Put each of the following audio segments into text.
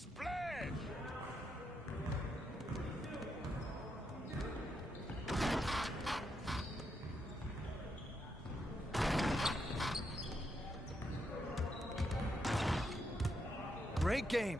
Splash! Great game.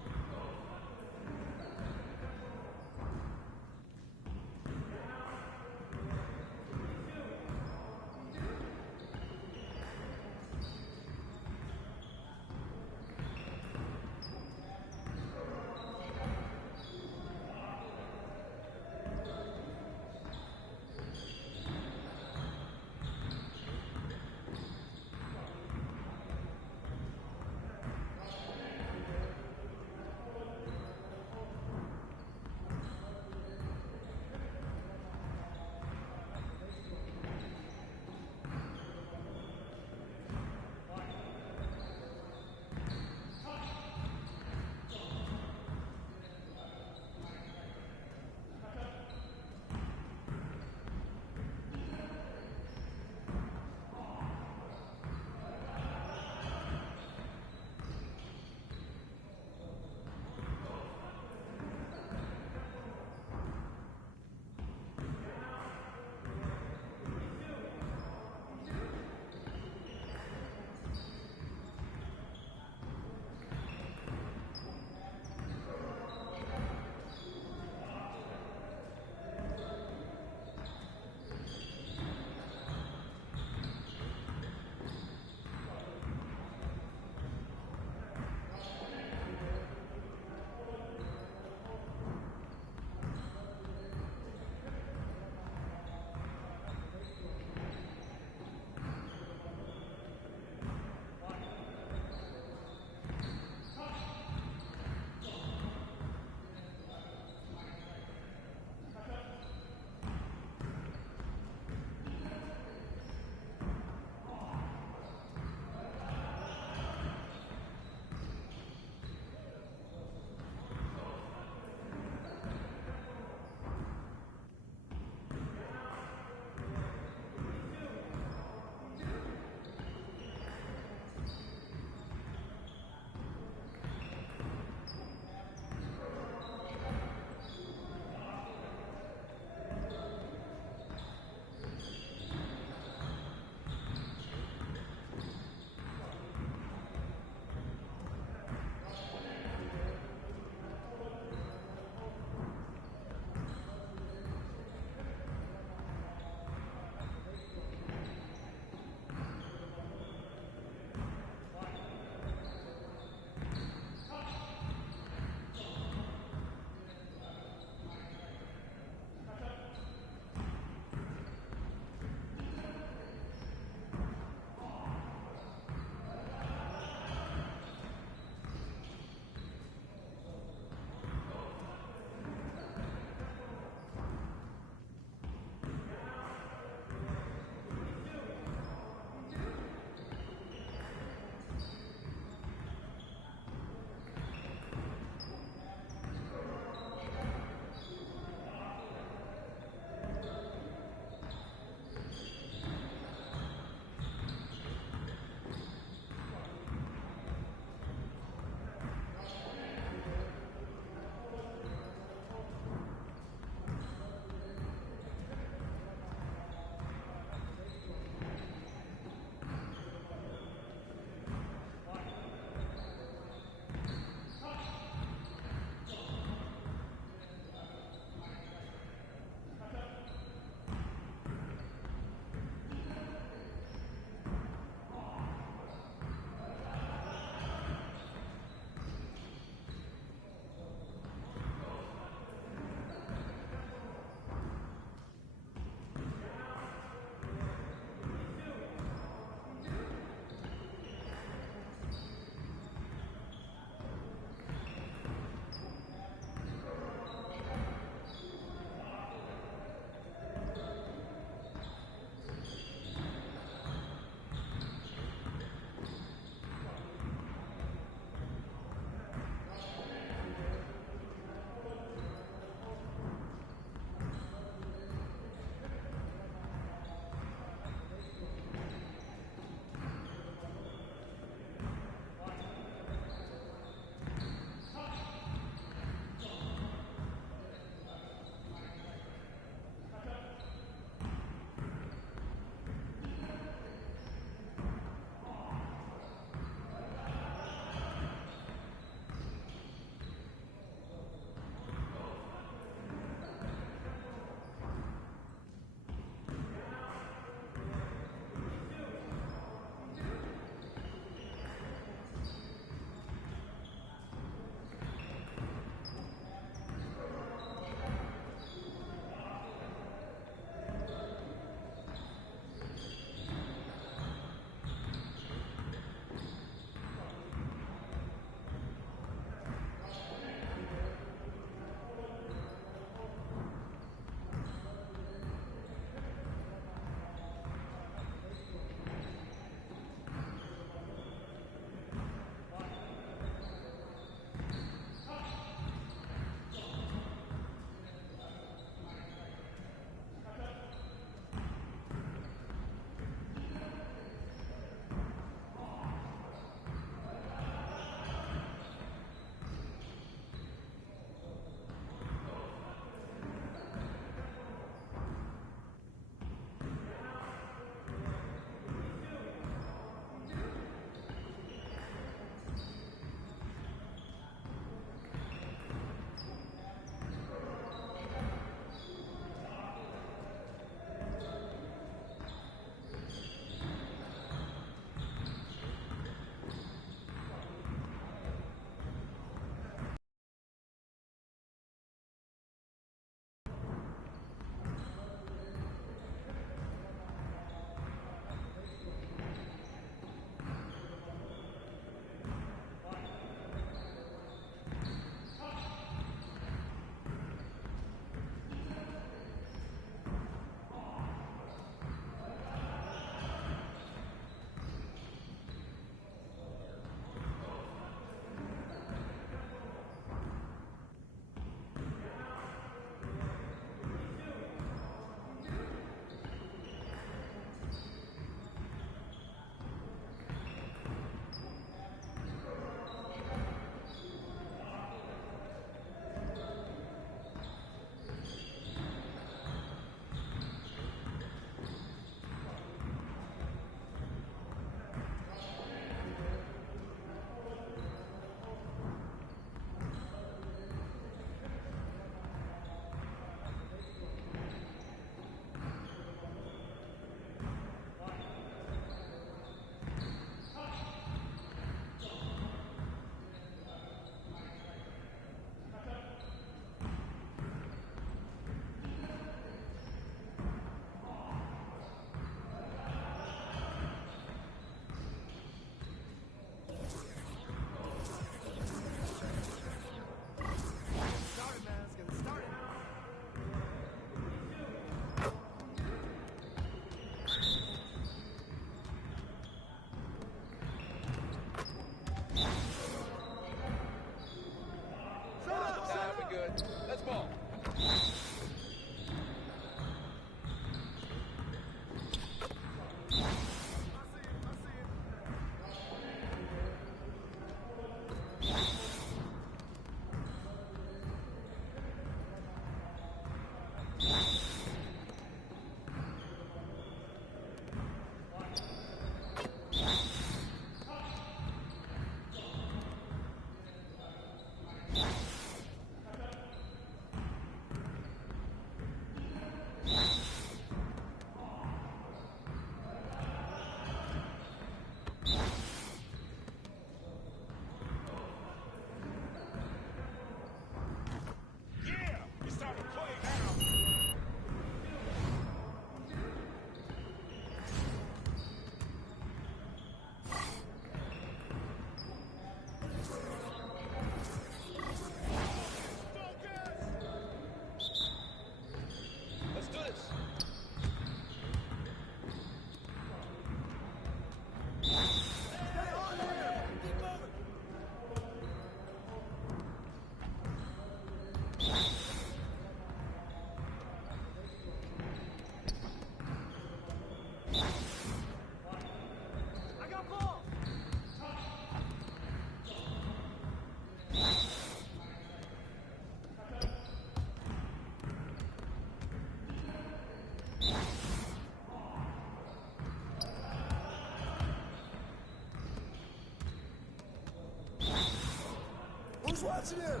Who's watching him?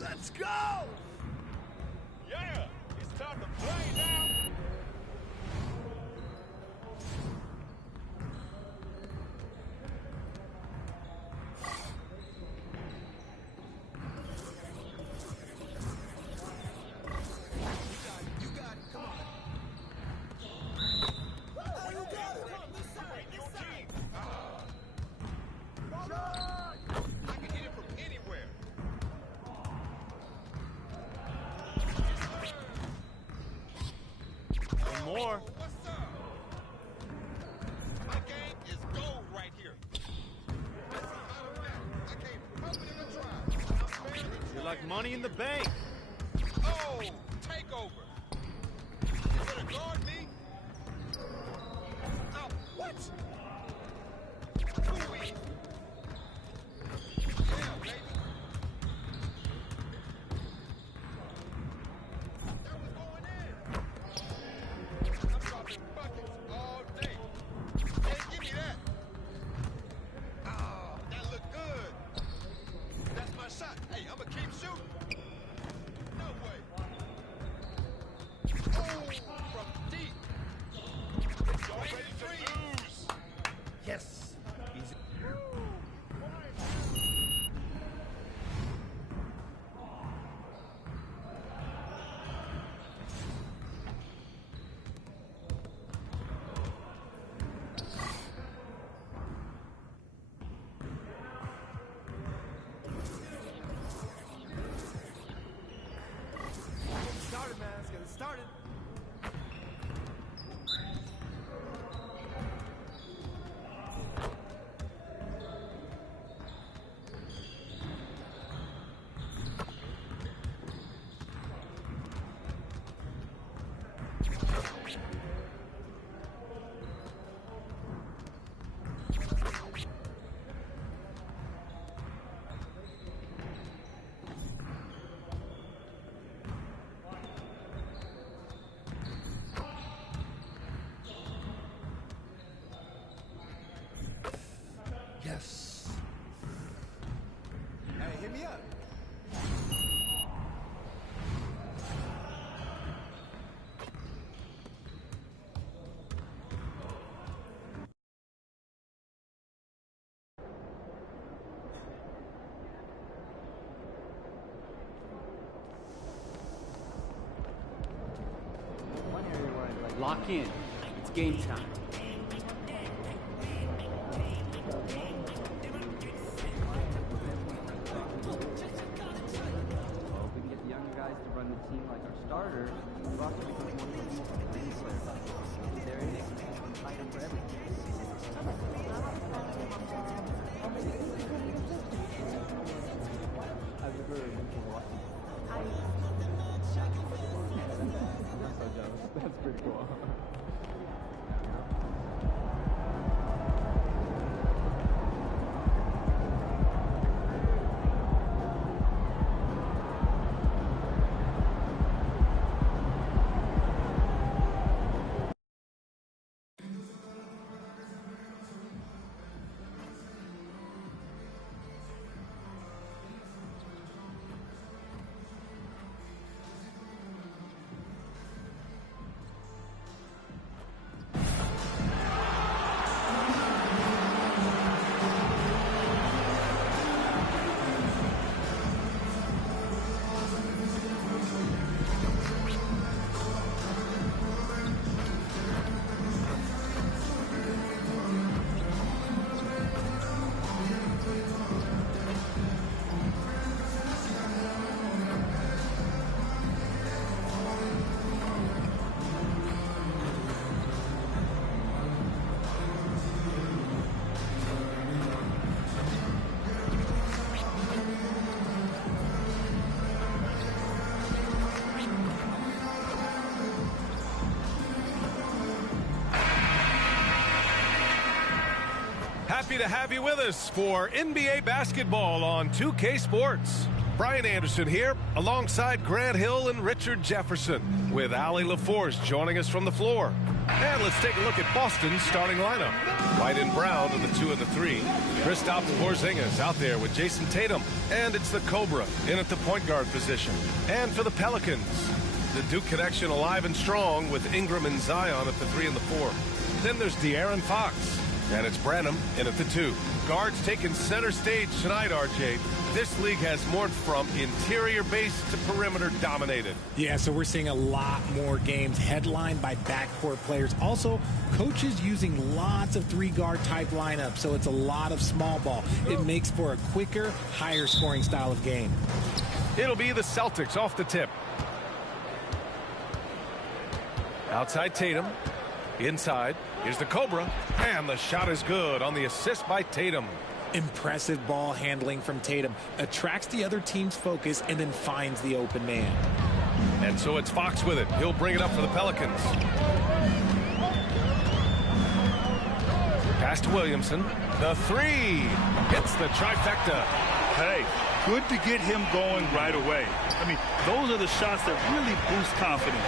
Let's go! Yeah, it's time to play now. You got it. Come on. Oh, you got it. This side. Your team. I can hit it from anywhere. One more. What's up? My game is gold right here. I can't help it if I try. I'm barely You're trying. like money in the bank. Oh, takeover. You gonna guard me? Oh, what? Ooh-wee. Yeah, baby. That was going in. I'm dropping buckets all day. Hey, give me that. Oh, that looked good. That's my shot. Hey, I'ma keep shooting. No way. Oh, from deep. Y'all ready to lose? Yes. Easy. Get started, man. Let's get it started. Yes. Hey, hit me up. One area where I'd like lock in. It's game time. Well, if we can get the younger guys to run the team like our starters, the roster becomes more capable of playing players. There it is. Fighting for everything. I've never been watching. I'm so jealous. That's pretty cool. Happy to have you with us for NBA basketball on 2K Sports. Brian Anderson here, alongside Grant Hill and Richard Jefferson, with Allie LaForce joining us from the floor. And let's take a look at Boston's starting lineup. White and Brown are the 2 and the 3. Kristaps Porzingis out there with Jason Tatum. And it's the Cobra in at the point guard position. And for the Pelicans, the Duke connection alive and strong with Ingram and Zion at the 3 and the 4. Then there's De'Aaron Fox. And it's Branham in at the 2. Guards taking center stage tonight, RJ. This league has morphed from interior base to perimeter dominated. Yeah, so we're seeing a lot more games headlined by backcourt players. Also, coaches using lots of 3-guard type lineups, so it's a lot of small ball. It makes for a quicker, higher scoring style of game. It'll be the Celtics off the tip. Outside Tatum. Inside, here's the Cobra, and the shot is good on the assist by Tatum. Impressive ball handling from Tatum. Attracts the other team's focus and then finds the open man. And so it's Fox with it. He'll bring it up for the Pelicans. Pass to Williamson. The 3. Hits the trifecta. Hey, good to get him going right away. I mean, those are the shots that really boost confidence.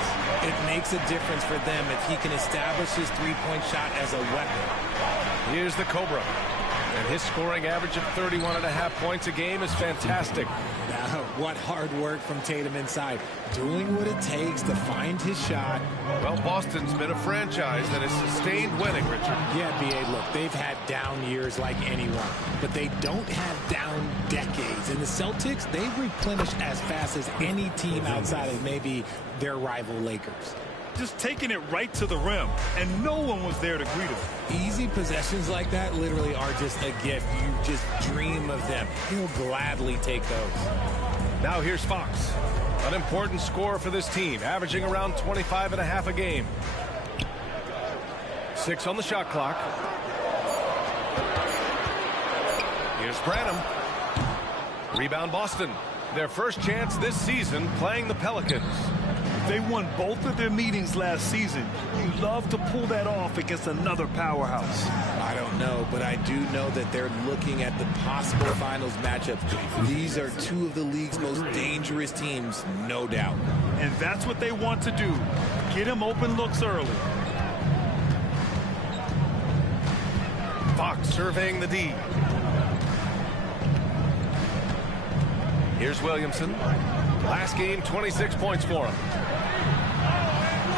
It makes a difference for them if he can establish his three-point shot as a weapon. Here's the Cobra. And his scoring average of 31.5 points a game is fantastic. Now, what hard work from Tatum inside. Doing what it takes to find his shot. Well, Boston's been a franchise that has sustained winning, Richard. Yeah, B.A., look, they've had down years like anyone, but they don't have down decades. And the Celtics, they replenish as fast as any team outside of maybe their rival Lakers. Just taking it right to the rim, and no one was there to greet him. Easy possessions like that literally are just a gift. You just dream of them. He'll gladly take those. Now here's Fox. An important scorer for this team, averaging around 25.5 a game. 6 on the shot clock. Here's Branham. Rebound Boston. Their first chance this season playing the Pelicans. They won both of their meetings last season. You love to pull that off against another powerhouse. I don't know, but I do know that they're looking at the possible finals matchup. These are 2 of the league's most dangerous teams, no doubt. And that's what they want to do. Get him open looks early. Fox surveying the D. Here's Williamson. Last game, 26 points for him.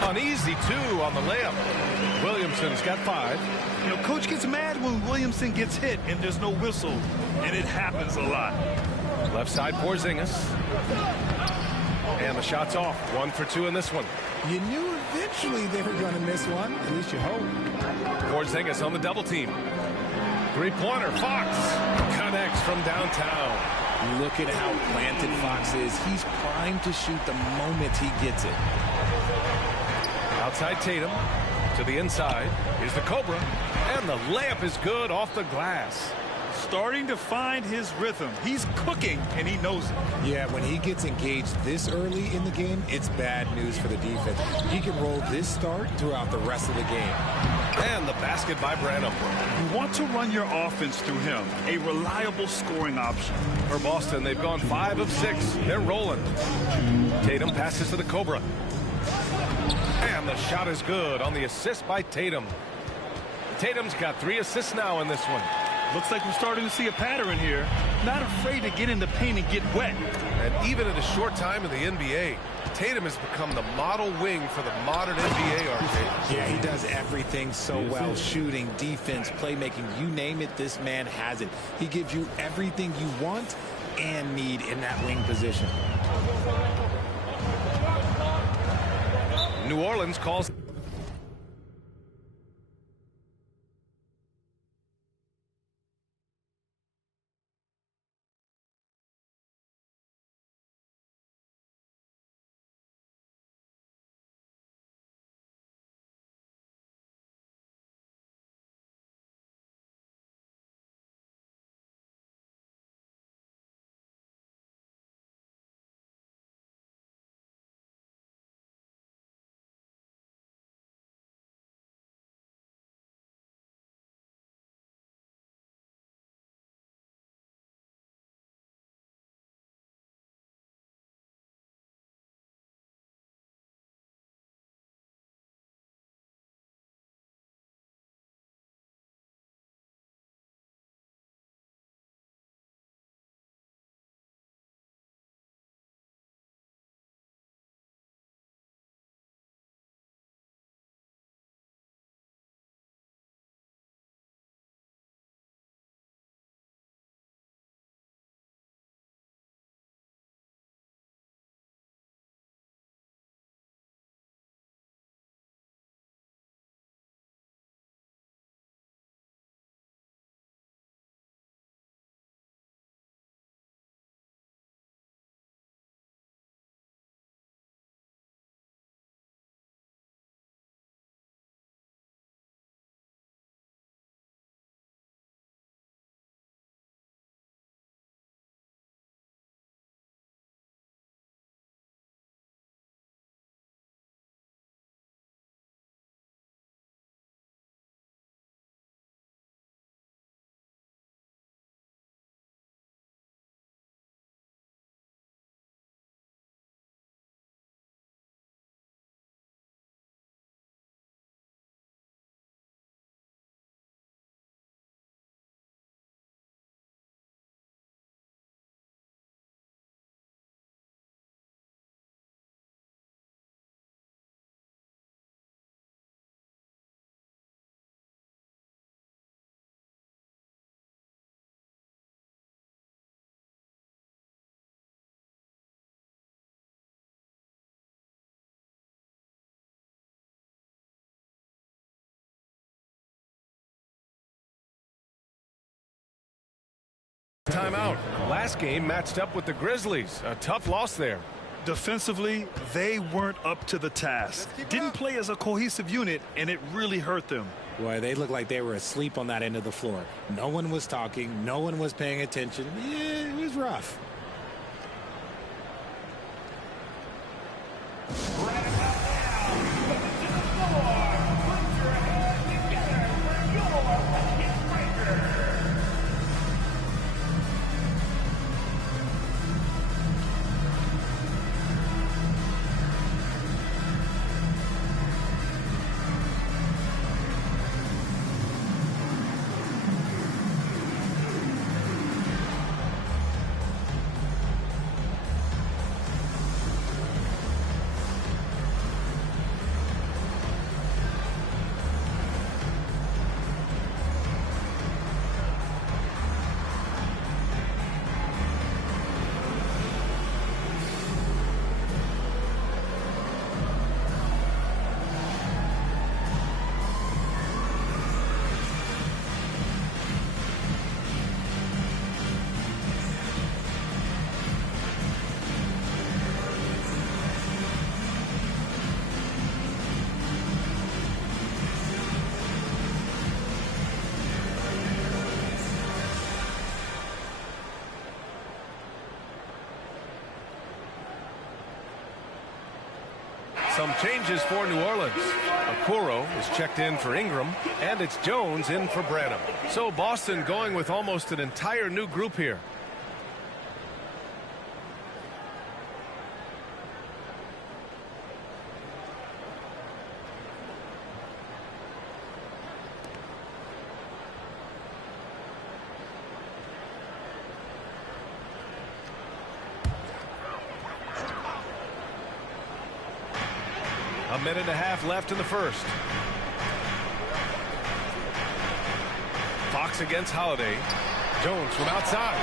An easy 2 on the layup. Williamson's got 5. You know, coach gets mad when Williamson gets hit and there's no whistle, and it happens a lot. Left side, Porzingis. And the shot's off. 1 for 2 in this one. You knew eventually they were going to miss one. At least you hope. Porzingis on the double team. 3-pointer. Fox connects from downtown. Look at how planted Fox is. He's primed to shoot the moment he gets it. Outside Tatum to the inside. Here's the Cobra. And the layup is good off the glass. Starting to find his rhythm. He's cooking, and he knows it. Yeah, when he gets engaged this early in the game, it's bad news for the defense. He can roll this start throughout the rest of the game. And the basket by Branham. You want to run your offense through him. A reliable scoring option. For Boston, they've gone 5 of 6. They're rolling. Tatum passes to the Cobra. And the shot is good on the assist by Tatum. Tatum's got 3 assists now in this one. Looks like we're starting to see a pattern here. Not afraid to get in the paint and get wet. And even in a short time in the NBA, Tatum has become the model wing for the modern NBA, RJ. Yeah, he does everything so well. Shooting, defense, playmaking, you name it, this man has it. He gives you everything you want and need in that wing position. New Orleans calls Timeout. Last game matched up with the Grizzlies. A tough loss there. Defensively, they weren't up to the task. Didn't play as a cohesive unit, and it really hurt them. Boy, they looked like they were asleep on that end of the floor. No one was talking. No one was paying attention. Yeah, it was rough. Some changes for New Orleans. Okoro is checked in for Ingram, and it's Jones in for Branham. So Boston going with almost an entire new group here. A minute and a half left in the first. Fox against Holiday. Jones from outside.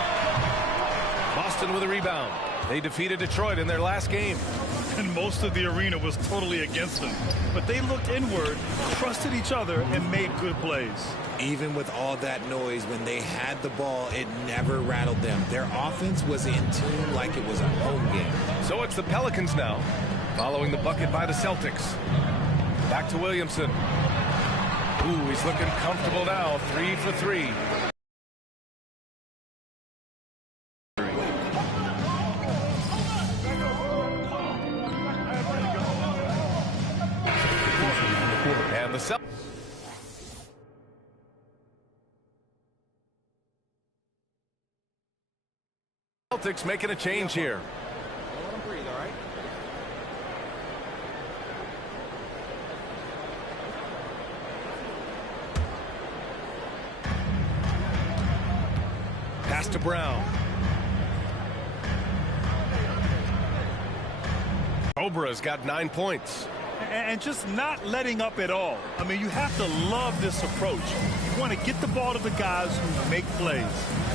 Boston with a rebound. They defeated Detroit in their last game. And most of the arena was totally against them. But they looked inward, trusted each other, and made good plays. Even with all that noise, when they had the ball, it never rattled them. Their offense was in tune like it was a home game. So it's the Pelicans now, following the bucket by the Celtics. Back to Williamson. Ooh, he's looking comfortable now. 3 for 3. And the Celtics making a change here. Let him breathe, all right? Pass to Brown. Cobra's got 9 points. And just not letting up at all. I mean, you have to love this approach. You want to get the ball to the guys who make plays.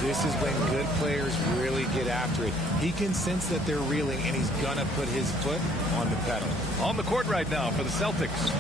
This is when good players really get after it. He can sense that they're reeling, and he's going to put his foot on the pedal. On the court right now for the Celtics.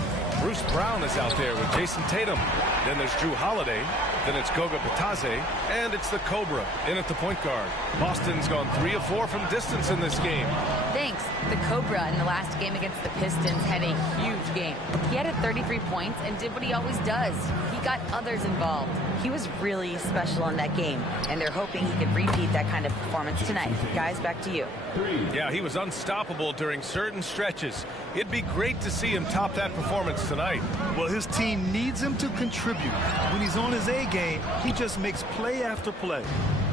Bruce Brown is out there with Jason Tatum. Then there's Drew Holiday. Then it's Goga Bitadze. And it's the Cobra in at the point guard. Boston's gone 3 of 4 from distance in this game. Thanks. The Cobra in the last game against the Pistons had a huge game. He had 33 points and did what he always does. He got others involved. He was really special in that game, and they're hoping he can repeat that kind of performance tonight. Guys, back to you. Yeah, he was unstoppable during certain stretches. It'd be great to see him top that performance tonight. Well, his team needs him to contribute. When he's on his A game, he just makes play after play.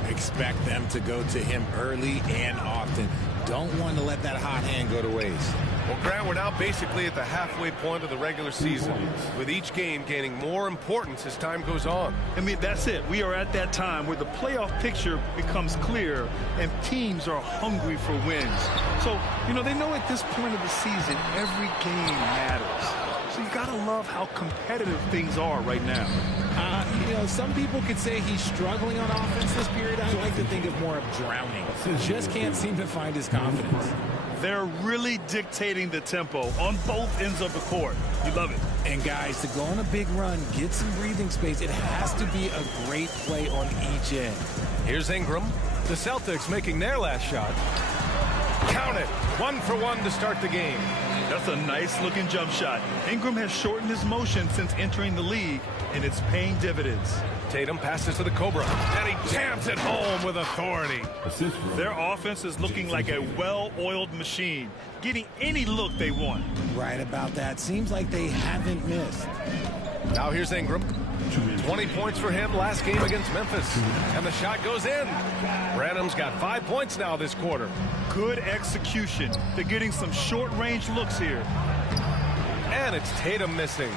Expect them to go to him early and often. Don't want to let that hot hand go to waste. Well, Grant, we're now basically at the halfway point of the regular season, with each game gaining more importance as time goes on. I mean, that's it. We are at that time where the playoff picture becomes clear and teams are hungry for wins. So, you know, they know at this point of the season, every game matters. So you got to love how competitive things are right now. You know, some people could say he's struggling on offense this period. I like to think of more of drowning. Just can't seem to find his confidence. They're really dictating the tempo on both ends of the court. You love it. And guys, to go on a big run, get some breathing space, it has to be a great play on each end. Here's Ingram. The Celtics making their last shot. Count it. 1 for 1 to start the game. That's a nice-looking jump shot. Ingram has shortened his motion since entering the league, and it's paying dividends. Tatum passes to the Cobra, and he jams it home with authority. Their offense is looking like a well-oiled machine, getting any look they want. Right about that. Seems like they haven't missed. Now here's Ingram. 20 points for him last game against Memphis. And the shot goes in. Branham's got 5 points now this quarter. Good execution. They're getting some short-range looks here. And it's Tatum missing.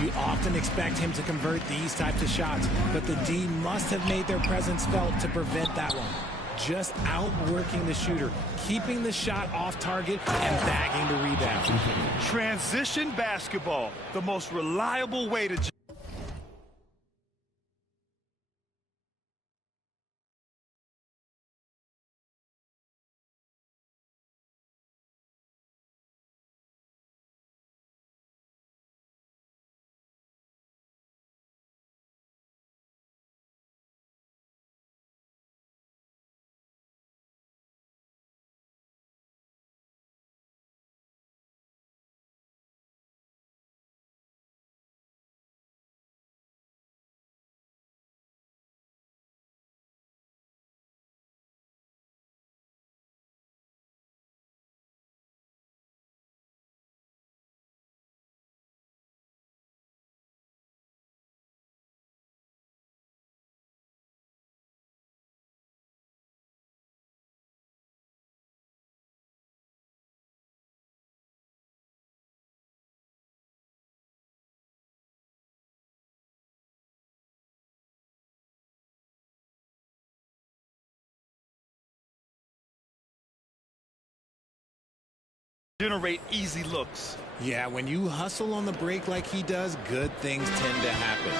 You often expect him to convert these types of shots, but the D must have made their presence felt to prevent that one. Just outworking the shooter, keeping the shot off target, and bagging the rebound. Transition basketball, the most reliable way to... generate easy looks. Yeah, when you hustle on the break like he does, good things tend to happen.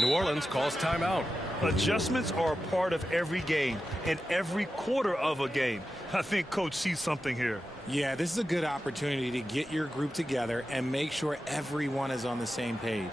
New Orleans calls timeout. Adjustments are a part of every game and every quarter of a game. I think Coach sees something here. Yeah, this is a good opportunity to get your group together and make sure everyone is on the same page.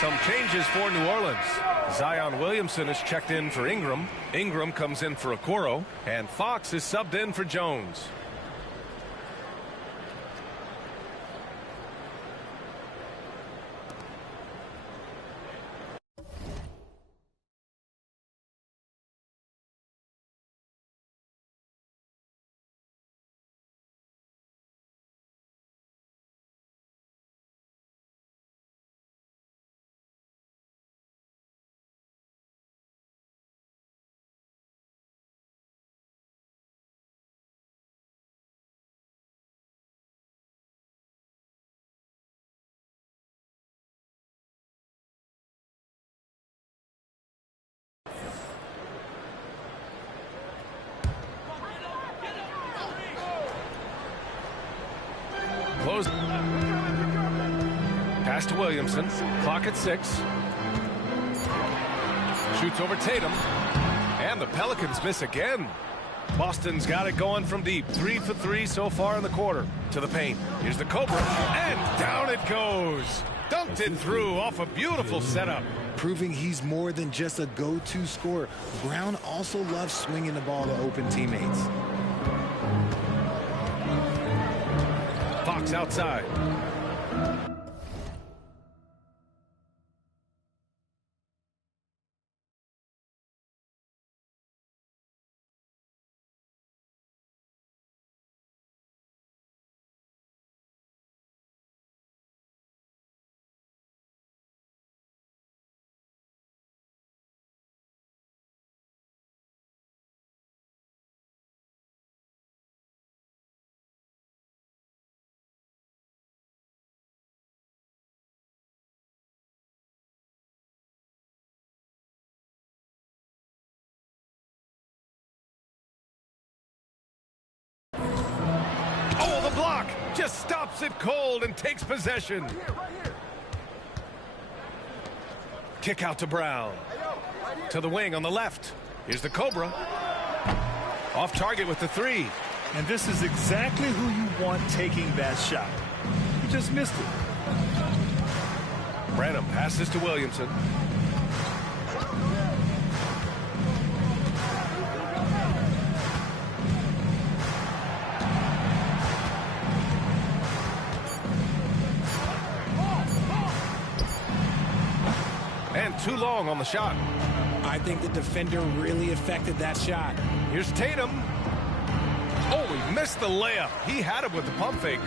Some changes for New Orleans. Zion Williamson is checked in for Ingram. Ingram comes in for Okoro. And Fox is subbed in for Jones. Close. Pass to Williamson. Clock at 6. Shoots over Tatum. And the Pelicans miss again. Boston's got it going from deep. 3 for 3 so far in the quarter. To the paint. Here's the Cobra. And down it goes. Dunked it through off a beautiful setup. Proving he's more than just a go-to scorer. Brown also loves swinging the ball to open teammates. Fox outside. Oh, the block just stops it cold and takes possession. Kick out to Brown. To the wing on the left. Here's the Cobra. Off target with the 3. And this is exactly who you want taking that shot. He just missed it. Branham passes to Williamson. And too long on the shot. I think the defender really affected that shot. Here's Tatum. Oh, he missed the layup. He had it with the pump fake.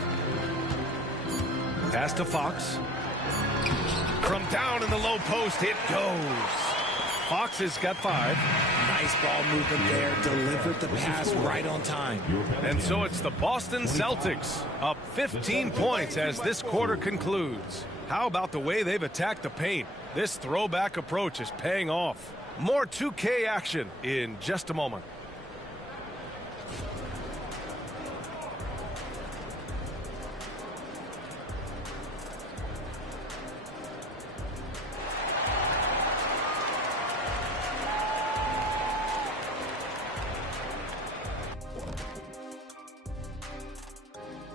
Pass to Fox. From down in the low post, it goes. Fox has got 5. Nice ball movement there. Delivered the pass right on time. And so it's the Boston Celtics up 15 points as this quarter concludes. How about the way they've attacked the paint? This throwback approach is paying off. More 2K action in just a moment.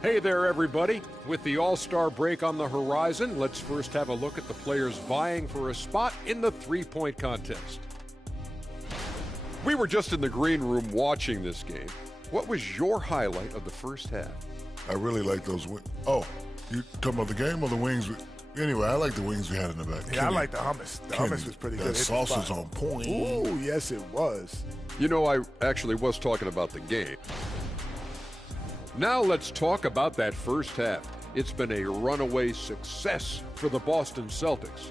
Hey there, everybody. With the All-Star break on the horizon, let's first have a look at the players vying for a spot in the three-point contest. We were just in the green room watching this game. What was your highlight of the first half? I really like those wings. Oh, you talking about the game or the wings? Anyway, I like the wings we had in the back. Yeah, I like the hummus. The hummus was pretty good. That sauce was on point. Ooh, yes, it was. You know, I actually was talking about the game. Now let's talk about that first half. It's been a runaway success for the Boston Celtics.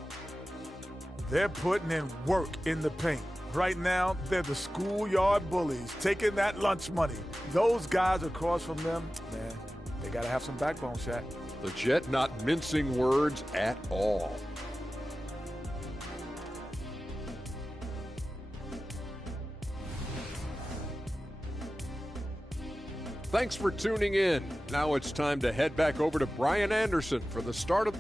They're putting in work in the paint. Right now, they're the schoolyard bullies, taking that lunch money. Those guys across from them, man, they got to have some backbone, Shaq. The Jet not mincing words at all. Thanks for tuning in. Now it's time to head back over to Brian Anderson for the start of...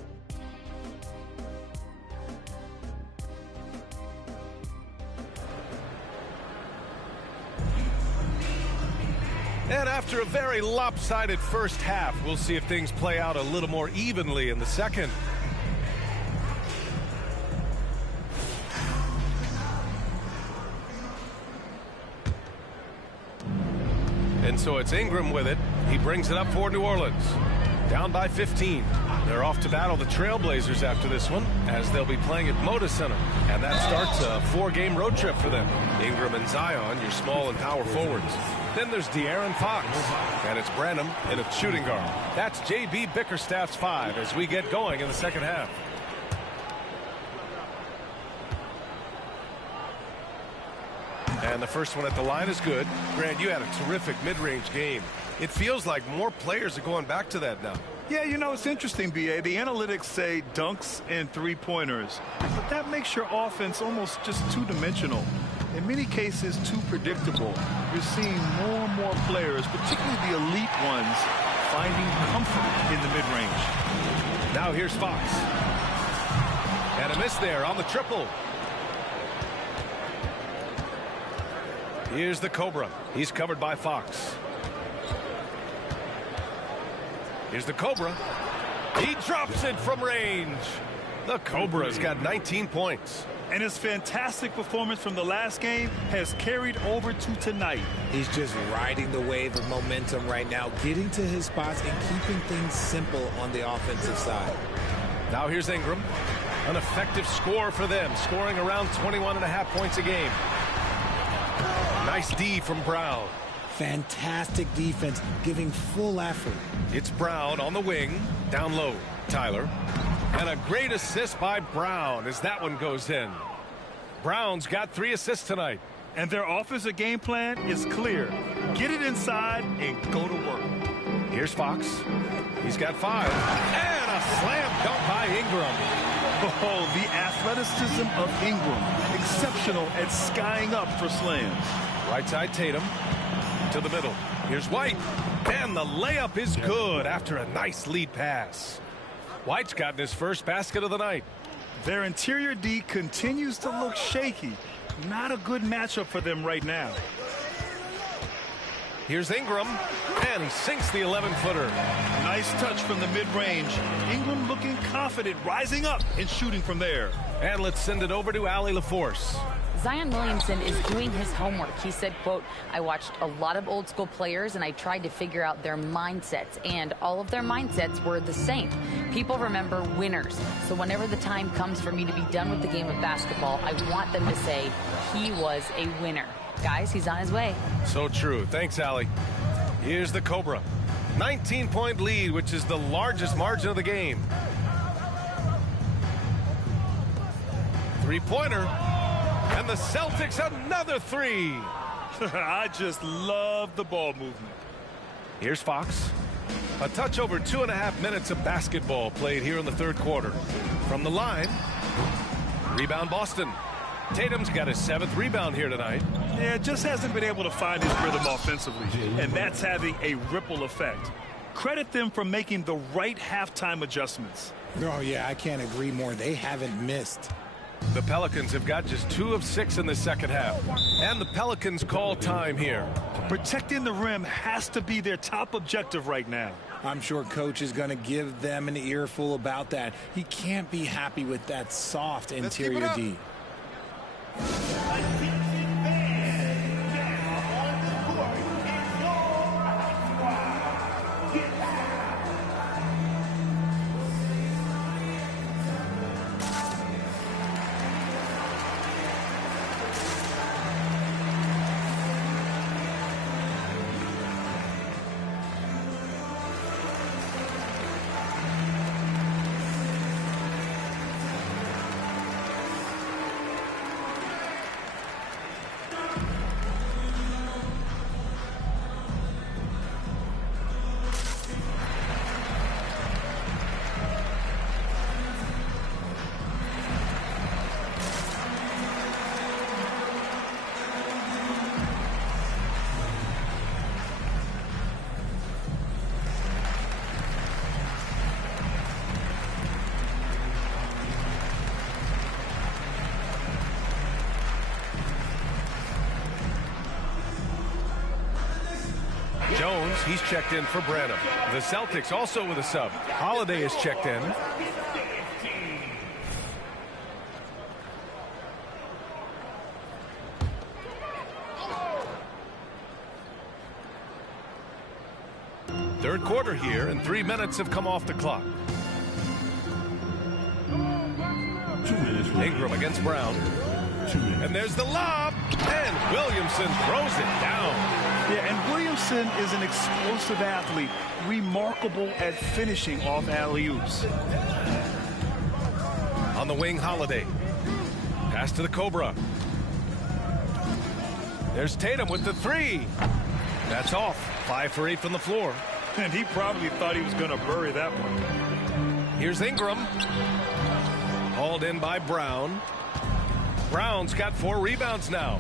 And after a very lopsided first half, we'll see if things play out a little more evenly in the second. And so it's Ingram with it. He brings it up for New Orleans. Down by 15. They're off to battle the Trailblazers after this one, as they'll be playing at Moda Center. And that starts a 4-game road trip for them. Ingram and Zion, your small and power forwards. Then there's De'Aaron Fox. And it's Branham in a shooting guard. That's J.B. Bickerstaff's 5 as we get going in the second half. And the first one at the line is good. Grant, you had a terrific mid-range game. It feels like more players are going back to that now. Yeah, you know, it's interesting, B.A. The analytics say dunks and three-pointers. But that makes your offense almost just two-dimensional. In many cases, too predictable. You're seeing more and more players, particularly the elite ones, finding comfort in the mid-range. Now here's Fox. And a miss there on the triple. Here's the Cobra. He's covered by Fox. Here's the Cobra. He drops it from range. The Cobra's got 19 points. And his fantastic performance from the last game has carried over to tonight. He's just riding the wave of momentum right now, getting to his spots and keeping things simple on the offensive side. Now here's Ingram. An effective score for them, scoring around 21.5 points a game. Nice D from Brown. Fantastic defense, giving full effort. It's Brown on the wing, down low. Tyler. And a great assist by Brown as that one goes in. Brown's got 3 assists tonight. And their offensive game plan is clear. Get it inside and go to work. Here's Fox. He's got 5. And a slam dunk by Ingram. Oh, the athleticism of Ingram. Exceptional at skying up for slams. Right side Tatum. To the middle. Here's White. And the layup is good after a nice lead pass. White's gotten his first basket of the night. Their interior D continues to look shaky. Not a good matchup for them right now. Here's Ingram, and he sinks the 11-footer. Nice touch from the mid-range. Ingram looking confident, rising up and shooting from there. And let's send it over to Allie LaForce. Zion Williamson is doing his homework. He said, quote, I watched a lot of old school players and I tried to figure out their mindsets, and all of their mindsets were the same. People remember winners. So whenever the time comes for me to be done with the game of basketball, I want them to say he was a winner. Guys, he's on his way. So true. Thanks, Allie. Here's the Cobra. 19-point lead, which is the largest margin of the game. Three-pointer. And the Celtics another 3. I just love the ball movement. Here's Fox. A touch over 2.5 minutes of basketball played here in the third quarter. From the line. Rebound Boston. Tatum's got his 7th rebound here tonight. Yeah, just hasn't been able to find his rhythm offensively, and that's having a ripple effect. Credit them for making the right halftime adjustments. Oh, yeah, I can't agree more. They haven't missed. The Pelicans have got just 2 of 6 in the second half. And the Pelicans call time here. Protecting the rim has to be their top objective right now. I'm sure coach is going to give them an earful about that. He can't be happy with that soft interior D. Jones, he's checked in for Branham. The Celtics also with a sub. Holiday is checked in. Third quarter here, and 3 minutes have come off the clock. Ingram against Brown. And there's the lob, and Williamson throws it down. Yeah, and Williamson is an explosive athlete, remarkable at finishing off alley-oops. On the wing, Holiday. Pass to the Cobra. There's Tatum with the 3. That's off. 5 for 8 from the floor. And he probably thought he was going to bury that one. Here's Ingram. Hauled in by Brown. Brown's got 4 rebounds now.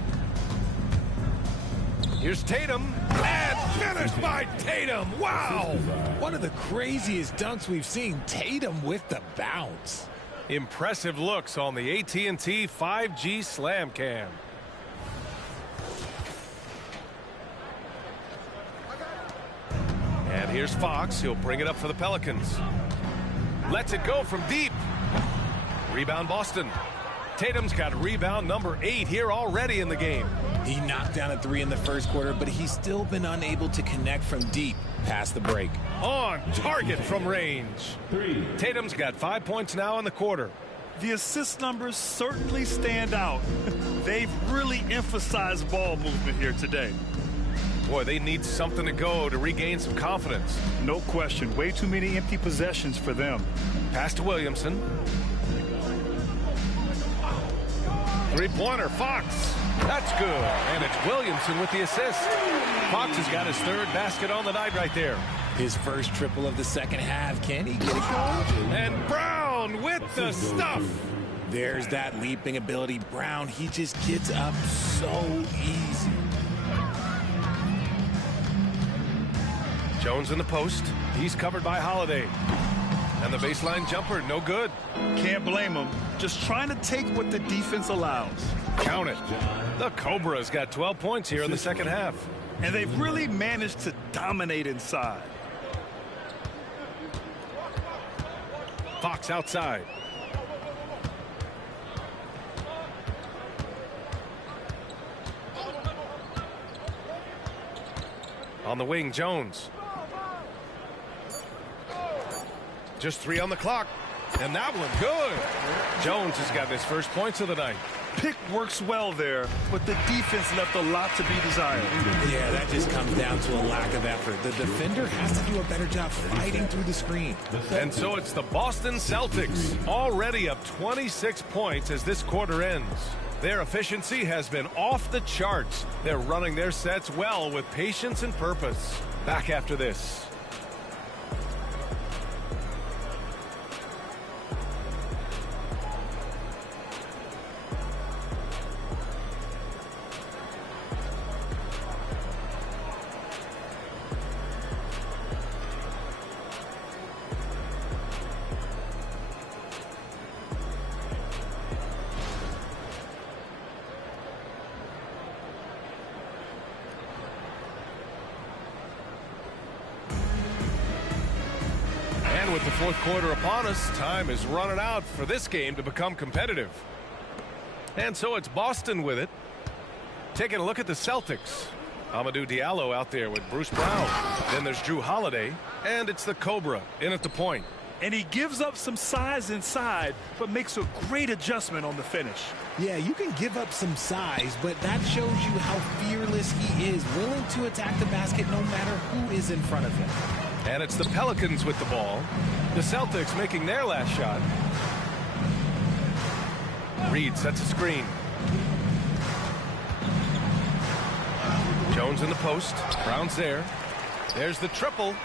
Here's Tatum. And finished by Tatum. Wow. One of the craziest dunks we've seen. Tatum with the bounce. Impressive looks on the AT&T 5G Slam Cam. Here's Fox. He'll bring it up for the Pelicans. Lets it go from deep. Rebound Boston. Tatum's got rebound number 8 here already in the game. He knocked down a 3 in the first quarter, but he's still been unable to connect from deep past the break. On target from range. Tatum's got 5 points now in the quarter. The assist numbers certainly stand out. They've really emphasized ball movement here today. Boy, they need something to go to regain some confidence. No question. Way too many empty possessions for them. Pass to Williamson. Three-pointer, Fox. That's good. And it's Williamson with the assist. Fox has got his 3rd basket on the night right there. His first triple of the second half. Can he get it going? And Brown with the stuff. There's that leaping ability. Brown, he just gets up so easy. Jones in the post. He's covered by Holiday. And the baseline jumper, no good. Can't blame him. Just trying to take what the defense allows. Count it. The Cobra's got 12 points here in the second half. And they've really managed to dominate inside. Fox outside. On the wing, Jones. Just 3 on the clock. And that one good. Jones has got his first points of the night. Pick works well there, but the defense left a lot to be desired. Yeah, that just comes down to a lack of effort. The defender has to do a better job fighting through the screen. And so it's the Boston Celtics, already up 26 points as this quarter ends. Their efficiency has been off the charts. They're running their sets well with patience and purpose. Back after this. With the fourth quarter upon us, time is running out for this game to become competitive. And so it's Boston with it. Taking a look at the Celtics. Amadou Diallo out there with Bruce Brown. Then there's Drew Holiday. And it's the Cobra in at the point. And he gives up some size inside, but makes a great adjustment on the finish. Yeah, you can give up some size, but that shows you how fearless he is, willing to attack the basket no matter who is in front of him. And it's the Pelicans with the ball. The Celtics making their last shot. Reed sets a screen. Jones in the post. Brown's there. There's the triple.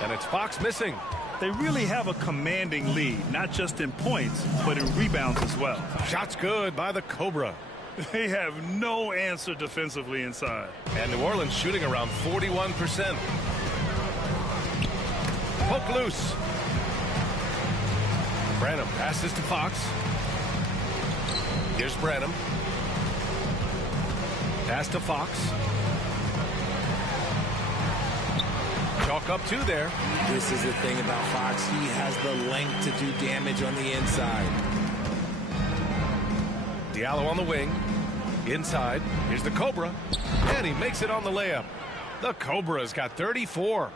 And it's Fox missing. They really have a commanding lead, not just in points, but in rebounds as well. Shot's good by the Cobra. They have no answer defensively inside. And New Orleans shooting around 41%. Poke loose. Branham passes to Fox. Here's Branham. Pass to Fox. Chalk up 2 there. This is the thing about Fox. He has the length to do damage on the inside. Diallo on the wing. Inside. Here's the Cobra. And he makes it on the layup. The Cobra's got 34.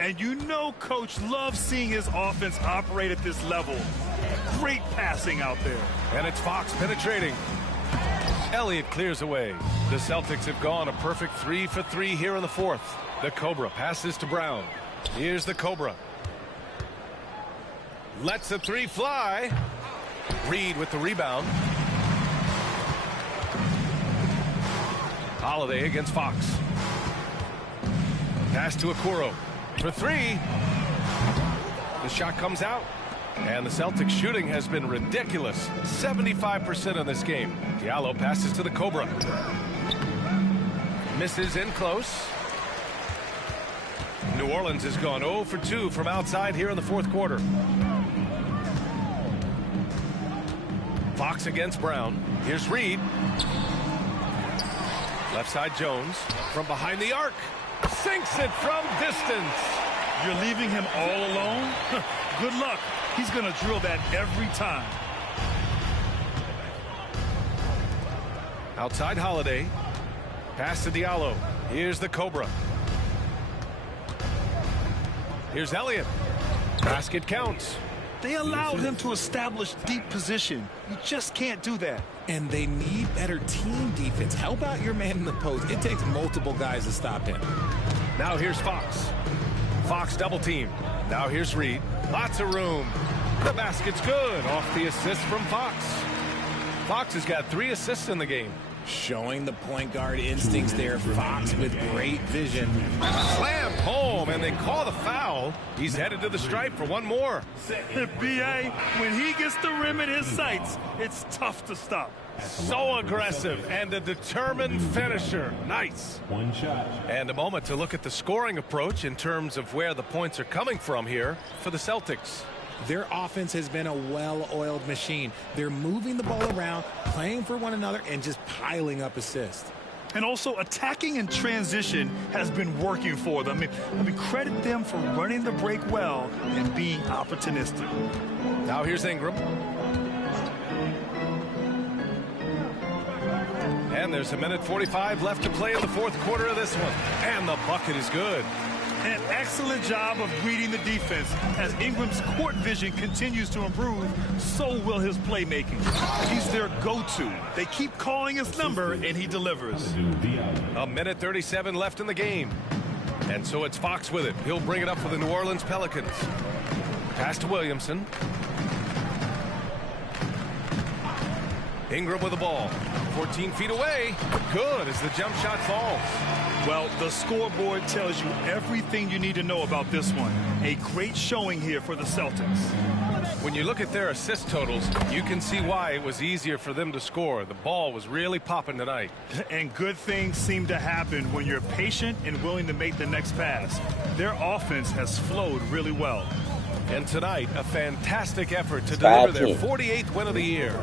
And you know Coach loves seeing his offense operate at this level. Great passing out there. And it's Fox penetrating. Elliott clears away. The Celtics have gone a perfect 3 for 3 here in the fourth. The Cobra passes to Brown. Here's the Cobra. Lets the 3 fly. Reed with the rebound. Holiday against Fox. Pass to Okoro. For 3. The shot comes out. And the Celtics shooting has been ridiculous. 75% in this game. Diallo passes to the Cobra. Misses in close. New Orleans has gone 0 for 2 from outside here in the fourth quarter. Fox against Brown. Here's Reed. Left side Jones. From behind the arc. sinks it from distance. You're leaving him all alone? Good luck. He's going to drill that every time. Outside Holiday. Pass to Diallo. Here's the Cobra. Here's Elliott. Basket counts. They allowed him to establish deep position. You just can't do that. And they need better team defense. Help out your man in the post. It takes multiple guys to stop him. Now here's Fox. Fox double team. Now here's Reed. Lots of room. The basket's good off the assist from Fox. Fox has got 3 assists in the game. Showing the point guard instincts there. Fox with great vision. Slammed home, and they call the foul. He's headed to the stripe for one more. B.A., when he gets the rim in his sights, it's tough to stop. So aggressive and a determined finisher. Nice. One shot. And a moment to look at the scoring approach in terms of where the points are coming from here for the Celtics. Their offense has been a well-oiled machine. They're moving the ball around, playing for one another, and just piling up assists. And also attacking in transition has been working for them. I mean, credit them for running the break well and being opportunistic. Now here's Ingram. And there's a minute 45 left to play in the fourth quarter of this one. And the bucket is good. An excellent job of reading the defense. As Ingram's court vision continues to improve, so will his playmaking. He's their go-to. They keep calling his number, and he delivers. A minute 37 left in the game. And so it's Fox with it. He'll bring it up for the New Orleans Pelicans. Pass to Williamson. Ingram with the ball. 14 feet away. Good as the jump shot falls. Well, the scoreboard tells you everything you need to know about this one. A great showing here for the Celtics. When you look at their assist totals, you can see why it was easier for them to score. The ball was really popping tonight. And good things seem to happen when you're patient and willing to make the next pass. Their offense has flowed really well. And tonight, a fantastic effort to deliver their 48th win of the year.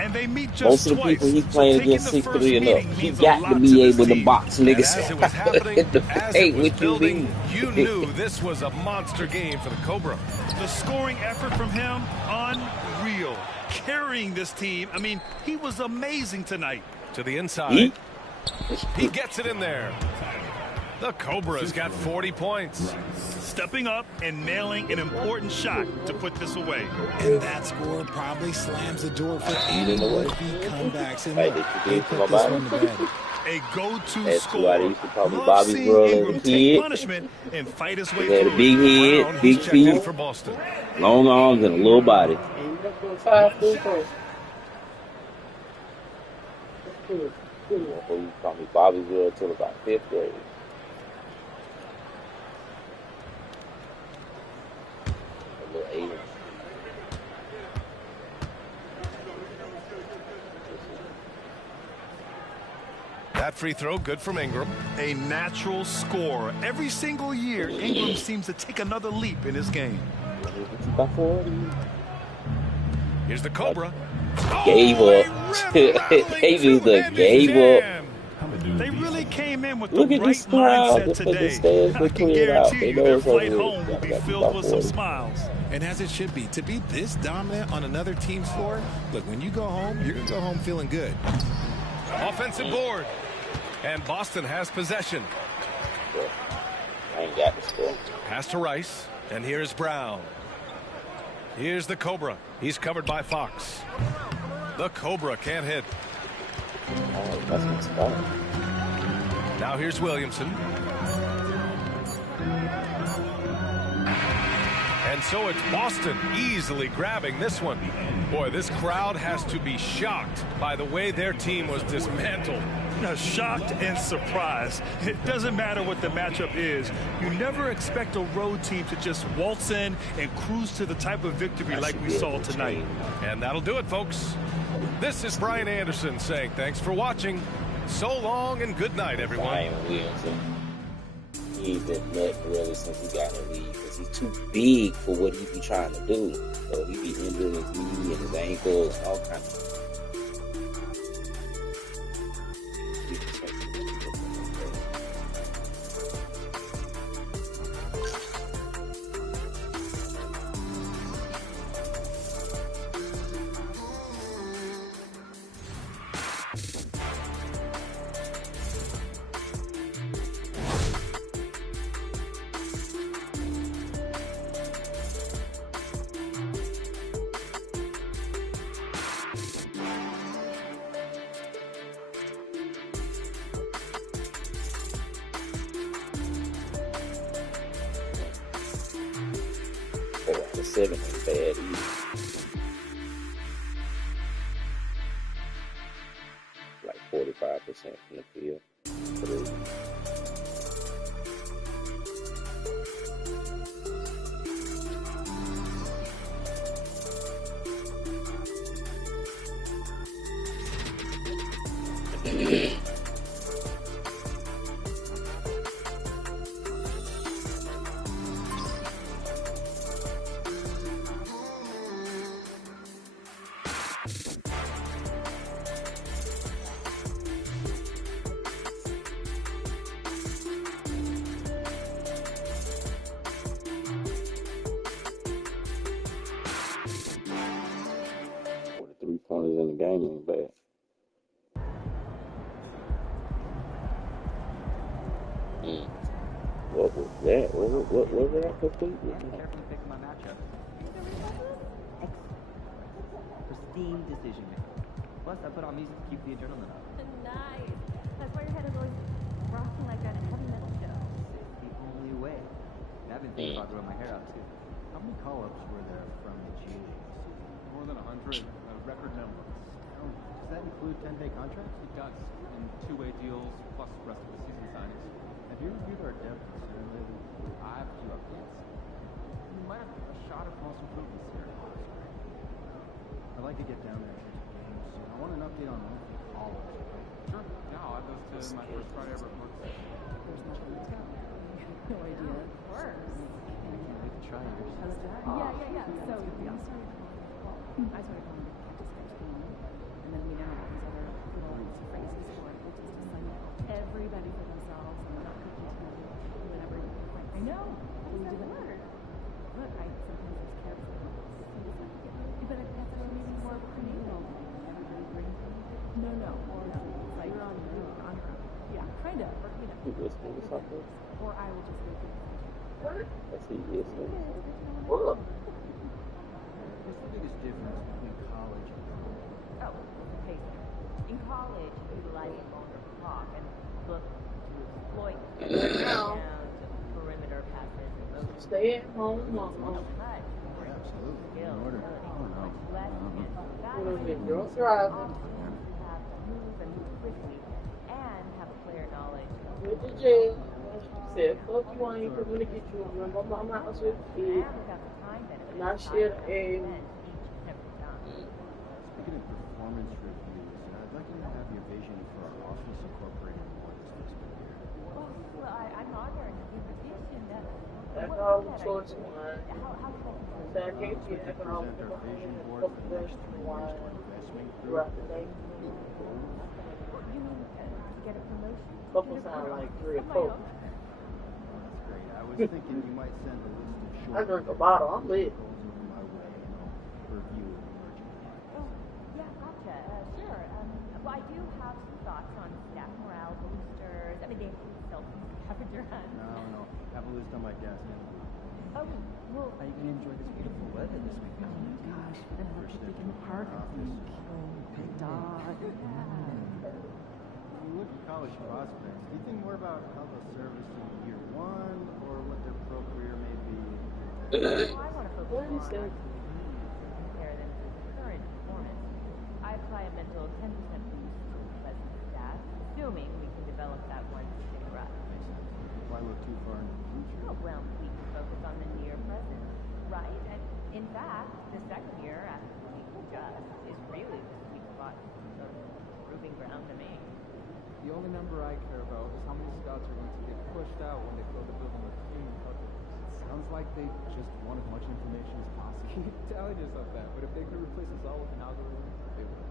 And they meet just most of the people he's playing against 6'3" and up. He got to be able to box niggas as it was happening, in the as paint it was with building, you knew this was a monster game for the Cobra. The scoring effort from him, unreal. Carrying this team, I mean, he was amazing tonight. To the inside. He gets it in there. The Cobra's got 40 points. Stepping up and nailing an important shot to put this away. And that score probably slams the door for any would-be comebacks. And look, they put this one to bed. A go-to That's score. who I used to call me Bobby Bro as a kid. Punishment and fight his way He had a through big it. head, big feet, for Boston. long arms, and a little body. You call me Bobby Bro until about 5th grade. A little 8. That free throw, good from Ingram. A natural scorer. Every single year, Ingram seems to take another leap in his game. Here's the Cobra. Gave up. They just gave up. They really came in with the Look at right this crowd. mindset The today. stands I were can cleared out. guarantee They you know their it's over flight with. home will be Gotta filled with some 40. smiles. And as it should be, to be this dominant on another team's floor, look, when you go home, you're going to go home feeling good. Offensive board. And Boston has possession. I ain't got the score. Pass to Rice. And here's Brown. Here's the Cobra. He's covered by Fox. The Cobra can't hit. Oh, that's my spot. Now here's Williamson. And so it's Boston easily grabbing this one. Boy, this crowd has to be shocked by the way their team was dismantled. Shocked and surprised. It doesn't matter what the matchup is. You never expect a road team to just waltz in and cruise to the type of victory like we saw tonight. And that'll do it, folks. This is Brian Anderson saying thanks for watching. So long and good night, everyone. Brian Williamson. He's been nut really since he got in the league because he's too big for what he be trying to do. So he be injuring his knee and his ankles, all kinds of a 7 ain't bad either. Like 45% from the field. Three-pointers in the game ain't bad. What was that? What did I complete? Yeah, carefully pick my matchup. Pristine decision making. Plus, I put on music to keep the adrenaline up. Nice. That's why your head is always rocking like a heavy metal show. It's the only way. And I've been thinking about growing my hair out too. How many call-ups were there from the G League this season? More than 100, a record number. Does that include 10-day contracts? It does, and two-way deals plus rest of the season signings. Have you reviewed our depth concern lately? I have a few updates. You might have a shot at most improvements here. I'd like to get down there and see games soon. I want an update on monthly call-ups. Sure. Yeah, I'll add those to my first Friday ever report session. There's nothing to tell. No idea. Of course. I can't wait to try yours. How's that? Yeah. So we started calling. I started calling it practice catch game, and then we now have these other fancy phrases for it, which is just like everybody for themselves and not cooking together. Whenever I know. What is that word? Look, sometimes there's carrots and but that's maybe more creative. Everybody brings them. No. Or it's like you're on your own. Yeah, kind of. Or you know. Or I will just make it. That's easy. What's the biggest difference between college and pro? Oh, okay. In college, you utilize a longer clock and look to exploit perimeter passes and motion. Stay at home, mama. Absolutely. In order. Girls driving. Have to move and move quickly and have a player knowledge. With the jail. She said, fuck you, I ain't coming to get you. Remember, mama house with the kids. And I share the egg. Speaking of performance reviews, I'd like to have your vision for our Office Incorporated awards this fiscal year. Well, I'm honored to give a vision that. That's all the choice one. So I can't see economic Present our vision board for the next 3 years to our investment group. throughout the day. You mean to get a promotion? Couple sound like 3 or 4. That's great. I was thinking you might send a list of short. I drink a bottle. I'm lit. Goals over my way, and I'll review emerging plans. Oh, yeah, gotcha. Sure. Well, I do have some thoughts on staff morale boosters. I mean, they include self-scavenger hunts. No. Have a list on my desk. Oh, well. How you gonna enjoy this beautiful weather this weekend? Oh my gosh, we're gonna have to take in the park. Big dog. When you look at college prospects, do you think more about how they'll service in year 1 or what their pro career may be? I want to focus on compare them to current performance. I apply a mental 10% boost to pleasant stats, assuming we can develop that one to stick right. Makes sense. Why look too far into the future? Oh, well, we can focus on the near present, right? And in fact, the second year after we just is really the sweet spot of proving ground to me. The only number I care about is how many scouts are going to get pushed out when they fill the building with clean coverage. It sounds like they just want as much information as possible. Keep telling yourself that, but if they could replace us all with an algorithm, they would.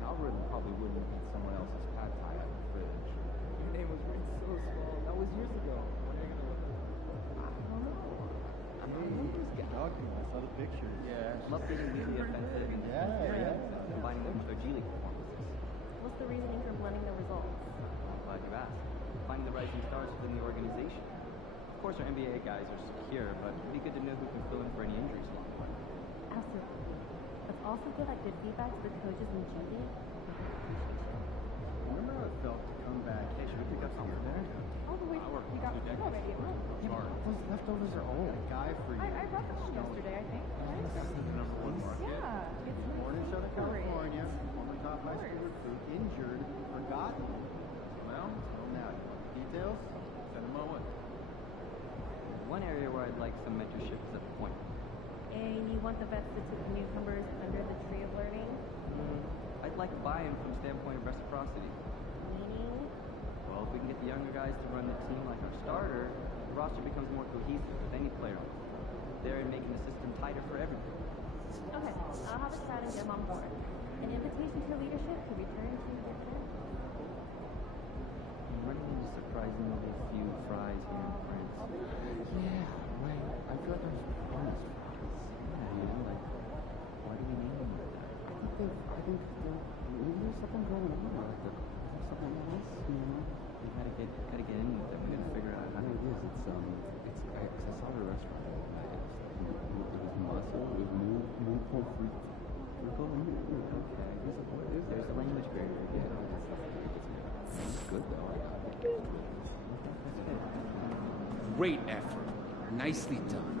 An algorithm probably wouldn't eat someone else's pad thai out of the fridge. Your name was written so small. That was years ago. When are you going to look at it? I don't know. I saw the pictures. Yeah. I'm updating the offensive and combining them with our G League performances. What's the reasoning for blending the results? I'm glad you asked. Finding the rising stars within the organization. Of course, our NBA guys are secure, but it'd be good to know who can fill in for any injuries along the way. Absolutely. Let's also get like good feedback to the coaches in G League. Remember how it felt to come back? Hey, should we pick up something there? Oh, wait, we got I'm already at home. Those leftovers are old. A guy for you. I brought them home yesterday, I think. This is the number one market. Yeah, it's Born in Southern porridge. California, former top high school recruit, injured, forgotten. Well, till now. Details? Send them my way. One area where I'd like some mentorship is at the point. And you want the vets to take the newcomers under the tree of learning? I'd like a buy-in from the standpoint of reciprocity. Meaning? Well, if we can get the younger guys to run the team like our starter, the roster becomes more cohesive with any player on it. They're making the system tighter for everybody. Okay, I'll have a chat and get them on board. An invitation to leadership to return to your friends. I'm running into surprisingly few fries here in France. Yeah, right. I feel like there's bonus fries. Yeah, man. Like, why do we name them like that? I think maybe there's something going on. Like, there's something else, you know? We gotta get in with it. We gotta figure out how to. It is. I saw the restaurant last night. It was muscle. It was more pommes frites. Okay. There's a language barrier. Yeah. It's good though. Great effort. Nicely done.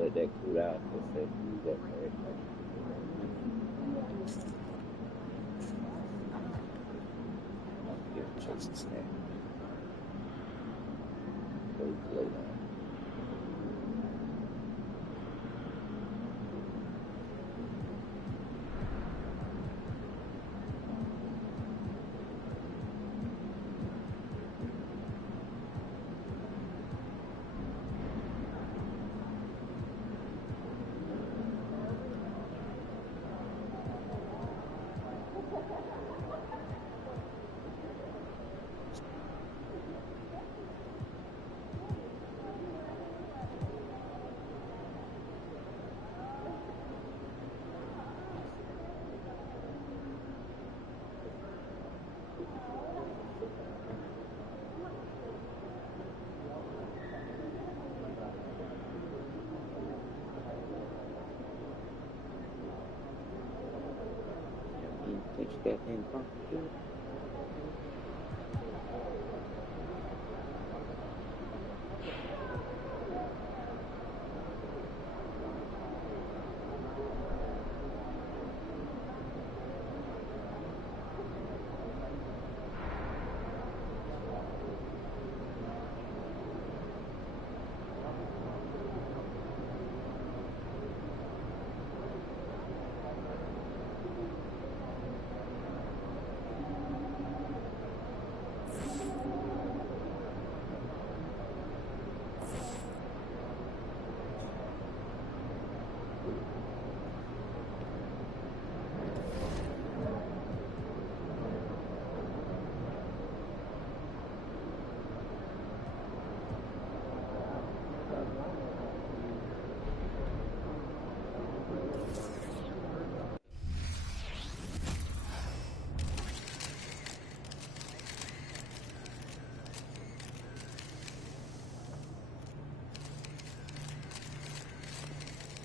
Let that cool out for a second. Use that for it. Give him chase the snap. So he can lay down. Think you got anything comfortable?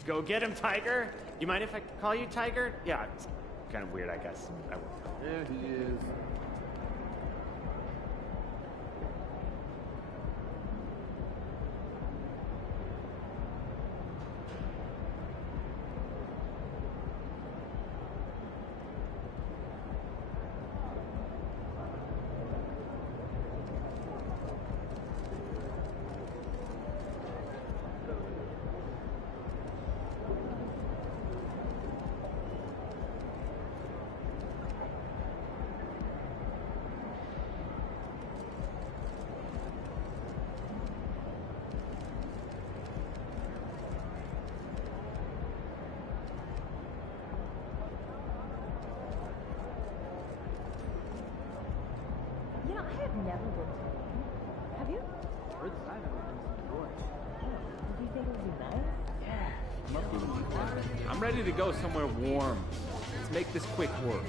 Go get him, Tiger. You mind if I call you Tiger? Yeah, it's kind of weird, I guess. I will. There he is. You know, I have never been to a game. Have you? Heard the sign of it before. Do you think it would be nice? Yeah. I'm ready to go somewhere warm. Let's make this quick work.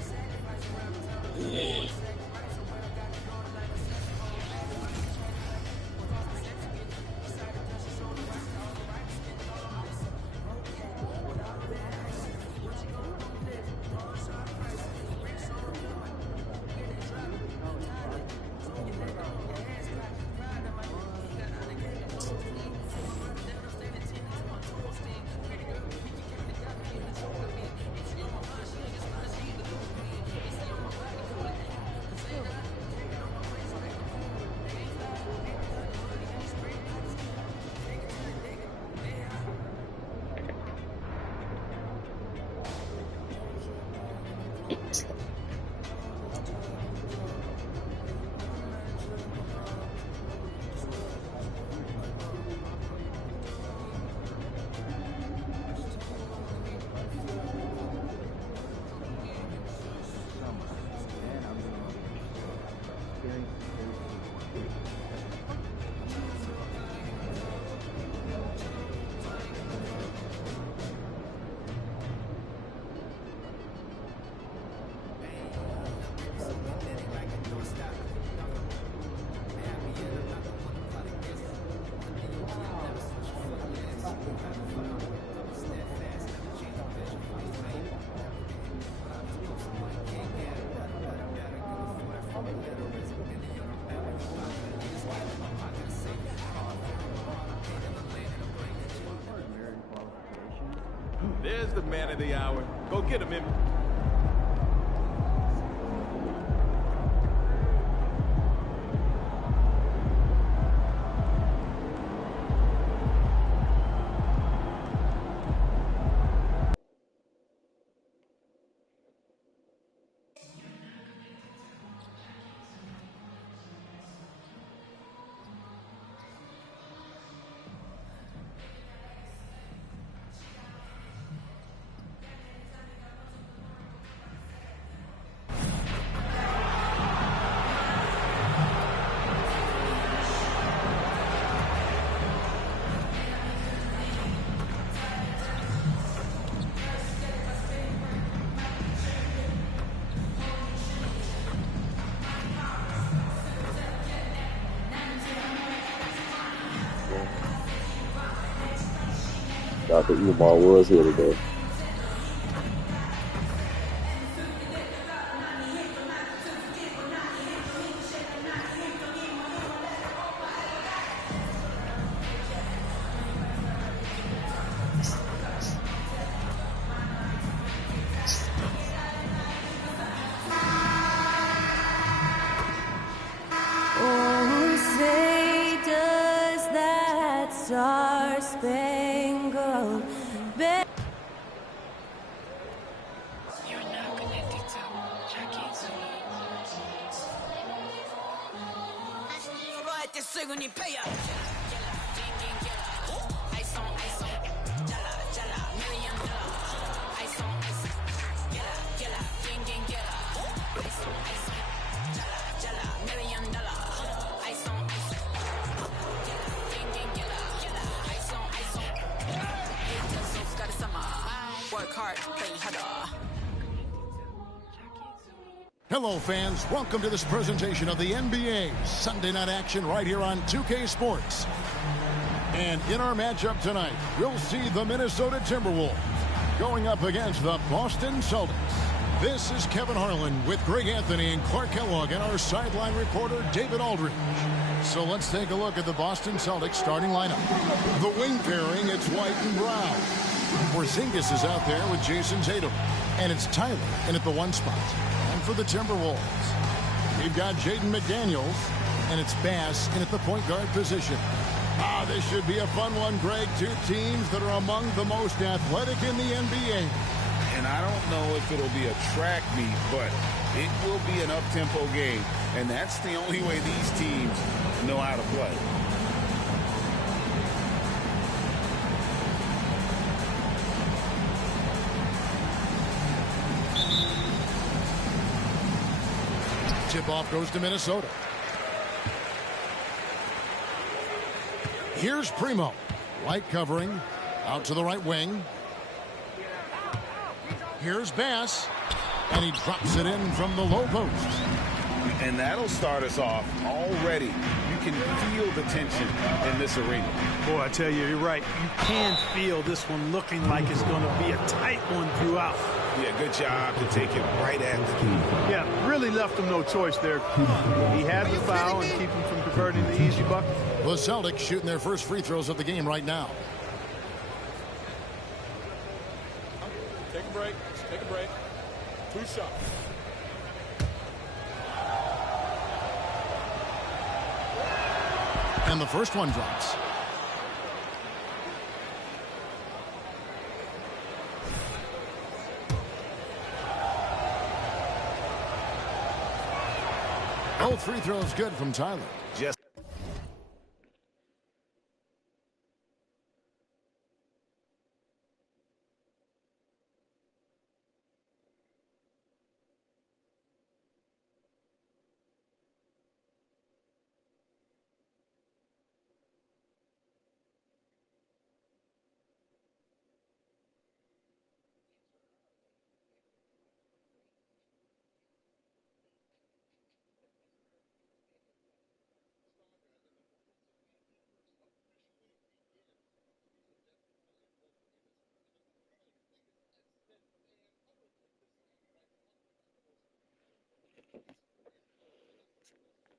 There's the man of the hour. Go get him, Emmy. Dr. Umar was here today. Oh, say does that star-spangled banner. You're now connected to Jackie Zulu. Hello, fans. Welcome to this presentation of the NBA Sunday Night Action right here on 2K Sports. And in our matchup tonight, we'll see the Minnesota Timberwolves going up against the Boston Celtics. This is Kevin Harlan with Greg Anthony and Clark Kellogg and our sideline reporter, David Aldridge. So let's take a look at the Boston Celtics starting lineup. The wing pairing, it's White and Brown. Porzingis is out there with Jason Tatum. And it's Tyler in at the 1 spot. And for the Timberwolves, we've got Jaden McDaniels, and it's Bass in at the point guard position. This should be a fun one, Greg. Two teams that are among the most athletic in the NBA. And I don't know if it'll be a track meet, but it will be an up-tempo game. And that's the only way these teams know how to play. Tip-off goes to Minnesota. Here's Primo. White covering. Out to the right wing. Here's Bass. And he drops it in from the low post. And that'll start us off already. You can feel the tension in this arena. Boy, I tell you, you're right. You can feel this one looking like it's going to be a tight one throughout. Yeah, good job to take it right at the key. Yeah, really left him no choice there. He had the foul and keep him from converting the easy bucket. The Celtics shooting their first free throws of the game right now. Take a break. Take a break. 2 shots. And the first one drops. Both free throws good from Tyler. Just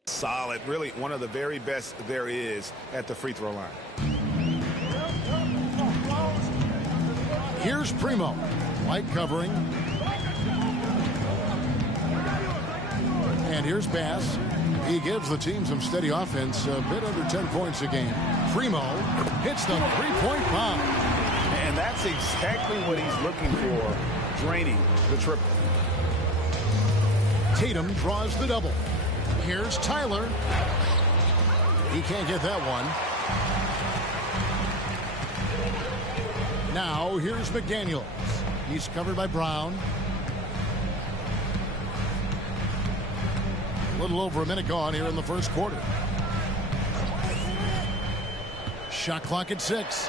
solid, really one of the very best there is at the free throw line. Here's Here's Primo. White covering. And here's Bass. He gives the team some steady offense, a bit under 10 points a game. Primo hits the three-point bomb. And that's exactly what he's looking for, draining the triple. Tatum draws the double. Here's Tyler. He can't get that one. Now here's McDaniels. He's covered by Brown. A little over a minute gone here in the first quarter. Shot clock at 6.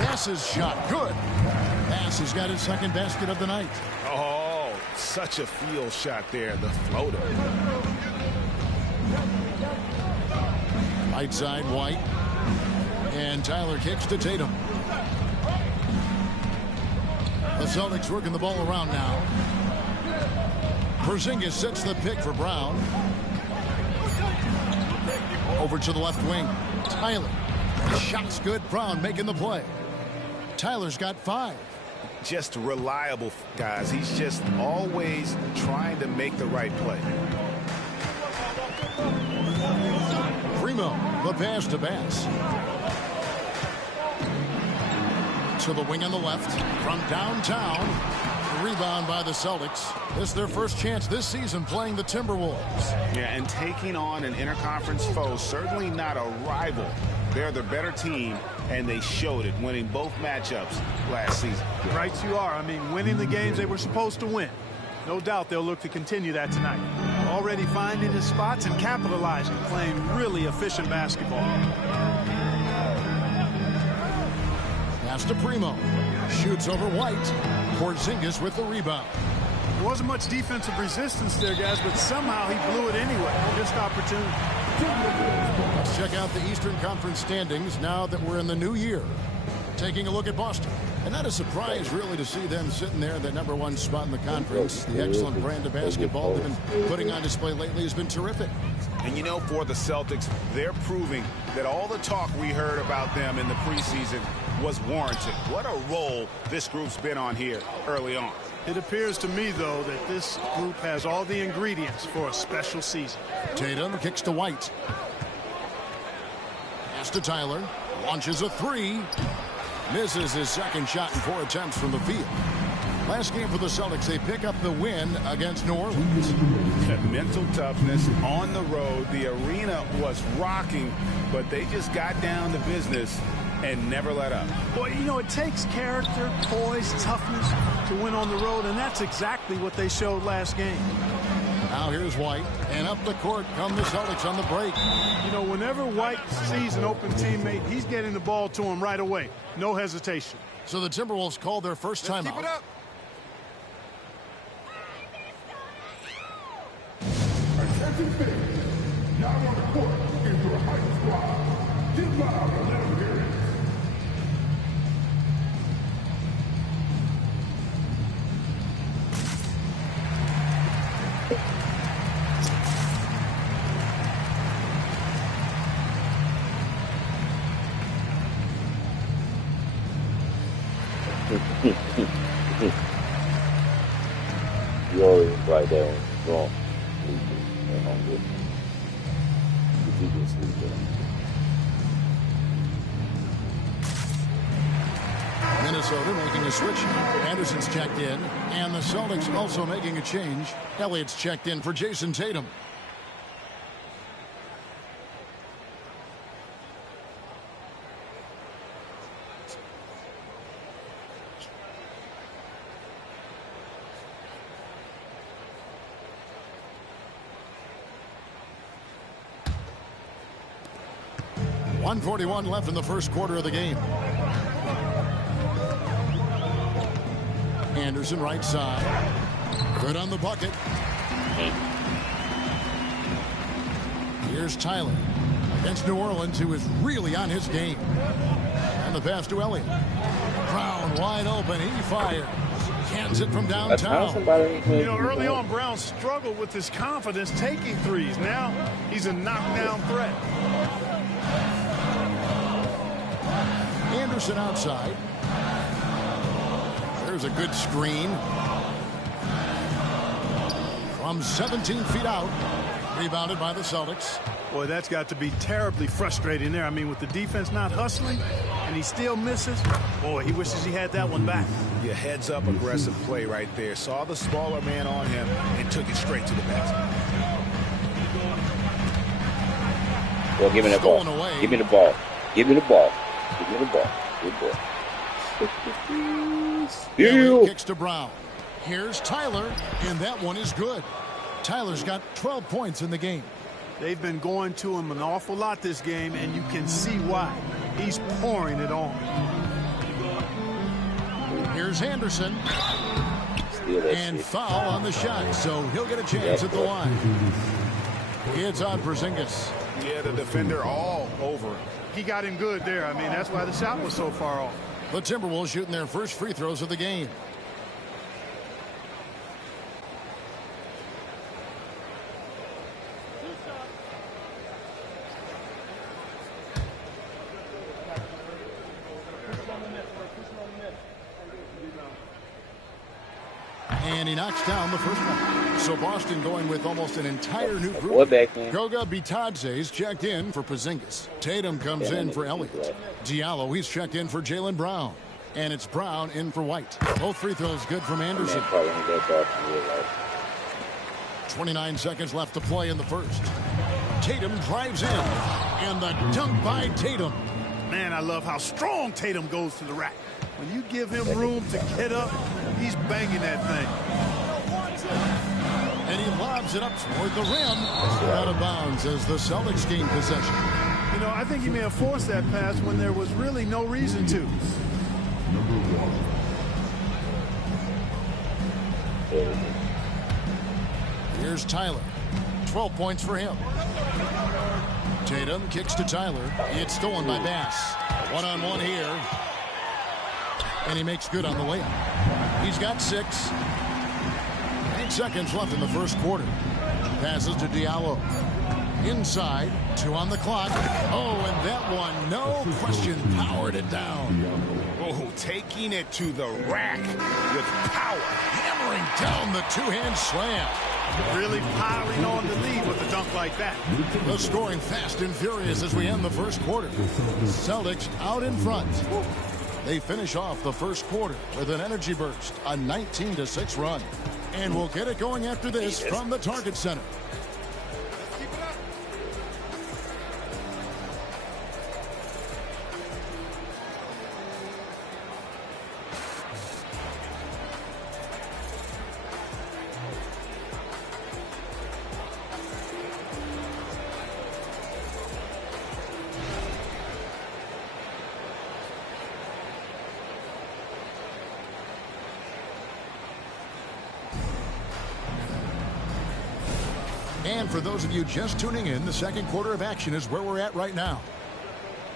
Bass's shot, good. Bass has got his second basket of the night. Oh, such a field shot there, the floater. Right side, White. And Tyler kicks to Tatum. The Celtics working the ball around now. Porzingis sets the pick for Brown. Over to the left wing. Tyler. Shot's good. Brown making the play. Tyler's got 5. Just reliable, guys. He's just always trying to make the right play. Primo, the pass to Bass. To the wing on the left. From downtown. Rebound by the Celtics. This is their first chance this season playing the Timberwolves. Yeah, and taking on an interconference foe, certainly not a rival. They're the better team, and they showed it, winning both matchups last season. Right you are. I mean, winning the games they were supposed to win. No doubt they'll look to continue that tonight. Already finding his spots and capitalizing, playing really efficient basketball. Pass to Primo. Shoots over White. Porzingis with the rebound. There wasn't much defensive resistance there, guys, but somehow he blew it anyway. Missed opportunity. Let's check out the Eastern Conference standings now that we're in the new year. Taking a look at Boston. And not a surprise, really, to see them sitting there at the #1 spot in the conference. The excellent brand of basketball they've been putting on display lately has been terrific. And, you know, for the Celtics, they're proving that all the talk we heard about them in the preseason was warranted. What a role this group's been on here early on. It appears to me, though, that this group has all the ingredients for a special season. Tatum kicks to White. Pass to Tyler. Launches a 3. Misses his second shot in 4 attempts from the field. Last game for the Celtics, they pick up the win against New Orleans. Mental toughness on the road. The arena was rocking, but they just got down to business and never let up. Well, you know, it takes character, poise, toughness to win on the road, and that's exactly what they showed last game. Now here's White, and up the court come the Celtics on the break. You know, whenever White sees an open teammate, he's getting the ball to him right away. No hesitation. So the Timberwolves call their first timeout. Keep it up. Attention fans, now on the court is your hype squad. Get loud and let them hear it. You always right there wrong. You can sleep there. Minnesota making a switch. Anderson's checked in, and the Celtics also making a change. Elliott's checked in for Jason Tatum. .141 left in the first quarter of the game. Anderson right side. Good on the bucket. Here's Tyler against New Orleans, who is really on his game. And the pass to Elliott. Brown wide open. He fires. Cans it from downtown. You know, early on, Brown struggled with his confidence taking threes. Now he's a knockdown threat. Anderson outside. There's a good screen. From 17 feet out. Rebounded by the Celtics. Boy, that's got to be terribly frustrating there. I mean, with the defense not hustling and he still misses. Boy, he wishes he had that one back. Yeah, heads up aggressive play right there. Saw the smaller man on him and took it straight to the basket. Well, give me the ball. Give me the ball. Give me the ball. Give me the ball. Good boy. Kicks to Brown. Here's Tyler, and that one is good. Tyler's got 12 points in the game. They've been going to him an awful lot this game, and you can see why. He's pouring it on. Here's Anderson. And foul on the shot, so he'll get a chance at the line. It's on Porzingis. Yeah, the defender all over him. He got him good there. I mean, that's why the shot was so far off. The Timberwolves shooting their first free throws of the game. And he knocks down the first one. So Boston going with almost an entire new group. Goga Bitadze's checked in for Porzingis. Tatum comes in for Elliott. Diallo, he's checked in for Jaylen Brown. And it's Brown in for White. Both free throws good from Anderson. 29 seconds left to play in the first. Tatum drives in. And the dunk by Tatum. Man, I love how strong Tatum goes to the rack. When you give him room to get up, he's banging that thing. And he lobs it up toward the rim. Out of bounds as the Celtics gain possession. You know, I think he may have forced that pass when there was really no reason to. Here's Tyler. 12 points for him. Tatum kicks to Tyler. It's stolen by Bass. One-on-one here. And he makes good on the layup. He's got 6. 8 seconds left in the first quarter. Passes to Diallo. Inside. 2 on the clock. Oh, and that one, no question, powered it down. Oh, taking it to the rack with power. Hammering down the two-hand slam. Really piling on the lead with a dunk like that. The scoring fast and furious as we end the first quarter. Celtics out in front. They finish off the first quarter with an energy burst, a 19-6 run. And we'll get it going after this from the Target Center. And for those of you just tuning in, the second quarter of action is where we're at right now.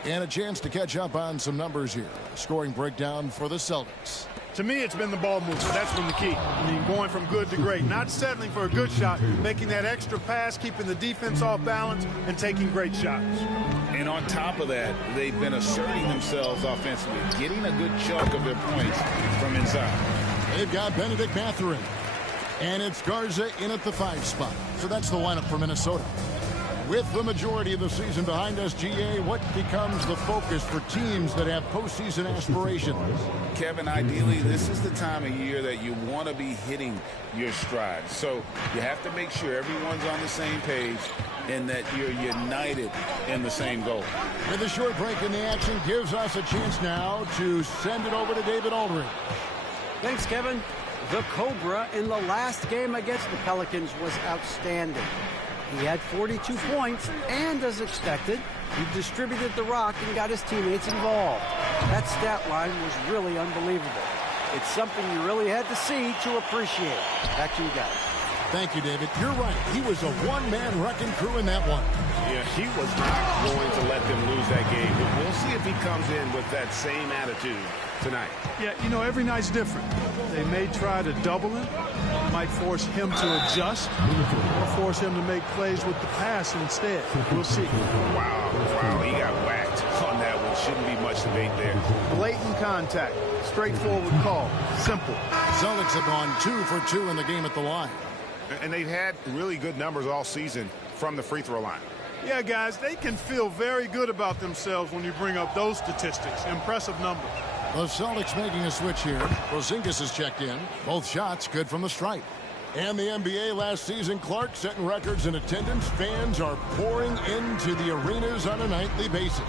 And a chance to catch up on some numbers here. Scoring breakdown for the Celtics. To me, it's been the ball movement. That's been the key. I mean, going from good to great. Not settling for a good shot, making that extra pass, keeping the defense off balance, and taking great shots. And on top of that, they've been asserting themselves offensively, getting a good chunk of their points from inside. They've got Benedict Mathurin. And it's Garza in at the 5 spot. So that's the lineup for Minnesota. With the majority of the season behind us, GA, what becomes the focus for teams that have postseason aspirations? Kevin, ideally, this is the time of year that you want to be hitting your stride. So you have to make sure everyone's on the same page and that you're united in the same goal. With a short break in the action gives us a chance now to send it over to David Aldridge. Thanks, Kevin. The Cobra in the last game against the Pelicans was outstanding. He had 42 points, and as expected, he distributed the rock and got his teammates involved. That stat line was really unbelievable. It's something you really had to see to appreciate. Back to you guys. Thank you, David. You're right. He was a one-man wrecking crew in that one. Yeah, he was not going to let them lose that game. But we'll see if he comes in with that same attitude tonight. Yeah, you know, every night's different. They may try to double him, might force him to adjust, or force him to make plays with the pass instead. We'll see. Wow, he got whacked on that one. shouldn't be much debate there. Blatant contact. Straightforward call. Simple. Celtics have gone 2 for 2 in the game at the line. And they've had really good numbers all season from the free throw line. Yeah, guys, they can feel very good about themselves when you bring up those statistics. Impressive numbers. The Celtics making a switch here. Porzingis is checked in. Both shots good from the stripe. And the NBA last season, Clark setting records in attendance. Fans are pouring into the arenas on a nightly basis.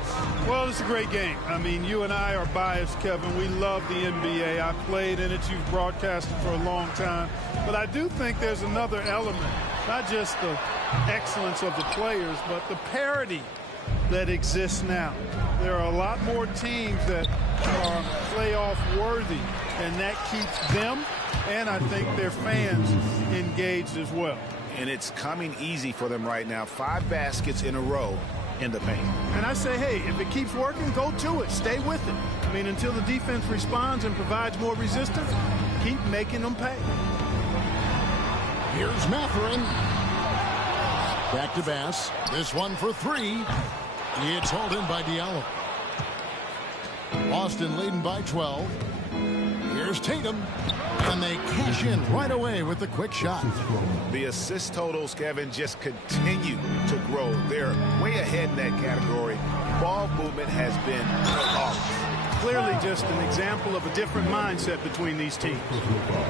Well, it's a great game. I mean, you and I are biased, Kevin. We love the NBA. I played in it. You've broadcasted for a long time. But I do think there's another element, not just the excellence of the players, but the parity that exists now. There are a lot more teams that are playoff worthy, and that keeps them and I think their fans engaged as well. And it's coming easy for them right now. 5 baskets in a row in the paint. And I say, hey, if it keeps working, go to it. Stay with it. I mean, until the defense responds and provides more resistance, keep making them pay. Here's Mathurin. Back to Bass. This one for 3. It's hauled in by Diallo. Boston leading by 12. Here's Tatum. And they cash in right away with the quick shot. The assist totals, Kevin, just continue to grow. They're way ahead in that category. Ball movement has been off. Clearly just an example of a different mindset between these teams.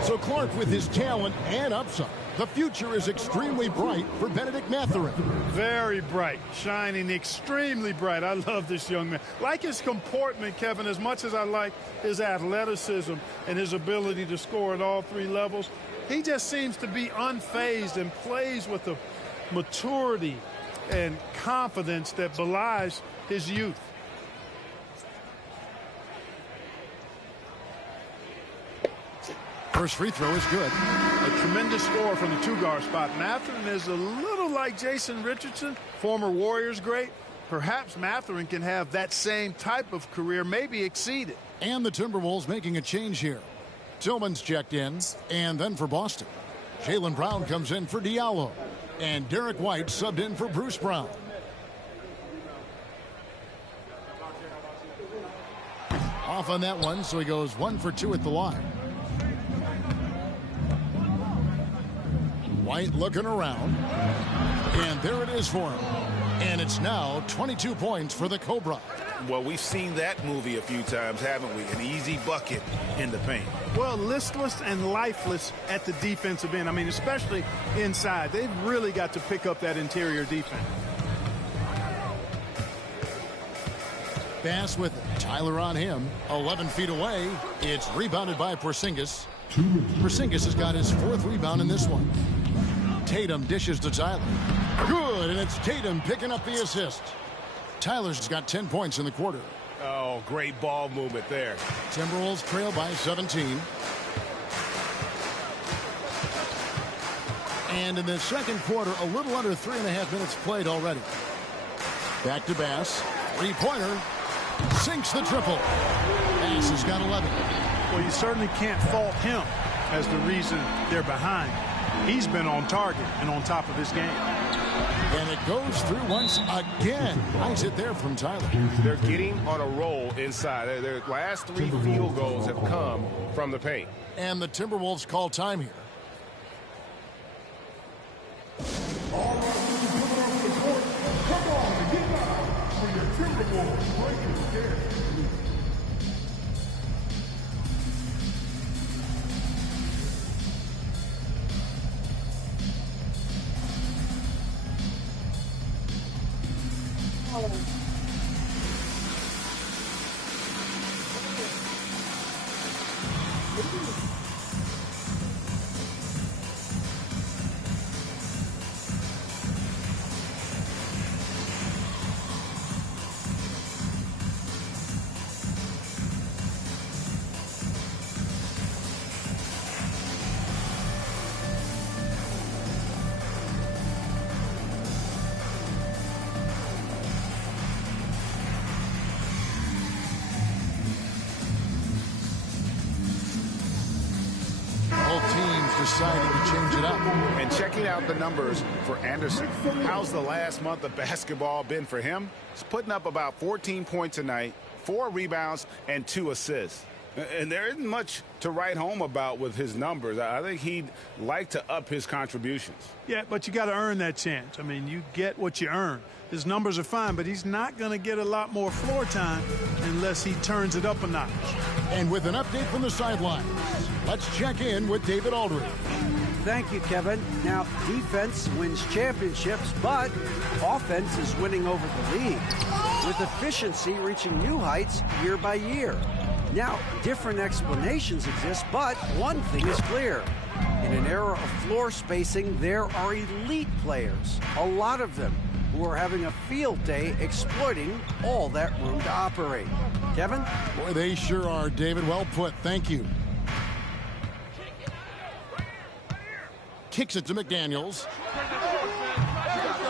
So Clark, with his talent and upside, the future is extremely bright for Benedict Mathurin. Very bright, shining extremely bright. I love this young man. Like his comportment, Kevin, as much as I like his athleticism and his ability to score at all 3 levels, he just seems to be unfazed and plays with a maturity and confidence that belies his youth. First free throw is good. A tremendous score from the 2-guard spot. Mathurin is a little like Jason Richardson, former Warriors great. Perhaps Mathurin can have that same type of career, maybe exceed it. And the Timberwolves making a change here. Tillman's checked in, and then for Boston, Jaylen Brown comes in for Diallo, and Derek White subbed in for Bruce Brown. Off on that one, so he goes 1 for 2 at the line. White looking around, and there it is for him. And it's now 22 points for the Cobra. Well, we've seen that movie a few times, haven't we? An easy bucket in the paint. Well, listless and lifeless at the defensive end. I mean, especially inside. They've really got to pick up that interior defense. Bass with it. Tyler on him. 11 feet away. It's rebounded by Porzingis. Porzingis has got his 4th rebound in this one. Tatum dishes to Tyler. Good, and it's Tatum picking up the assist. Tyler's got 10 points in the quarter. Oh, great ball movement there. Timberwolves trail by 17. And in the second quarter, a little under 3.5 minutes played already. Back to Bass. 3-pointer. Sinks the triple. Bass has got 11. Well, you certainly can't fault him as the reason they're behind. He's been on target and on top of his game. And it goes through once again. Nice hit there from Tyler. They're getting on a roll inside. Their last 3 field goals have come from the paint. And the Timberwolves call time here. All right, coming off the court. Come on, get out for your Timberwolves breaking game. Deciding to change it up. And checking out the numbers for Anderson. How's the last month of basketball been for him? He's putting up about 14 points a night, 4 rebounds, and 2 assists. And there isn't much to write home about with his numbers. I think he'd like to up his contributions. Yeah, but you got to earn that chance. I mean, you get what you earn. His numbers are fine, but he's not going to get a lot more floor time unless he turns it up a notch. And with an update from the sidelines, let's check in with David Aldridge. Thank you, Kevin. Now, defense wins championships, but offense is winning over the league, with efficiency reaching new heights year by year. Now, different explanations exist, but one thing is clear. In an era of floor spacing, there are elite players, a lot of them, who are having a field day exploiting all that room to operate. Kevin? Boy, they sure are, David. Well put. Thank you. Kicks it to McDaniels.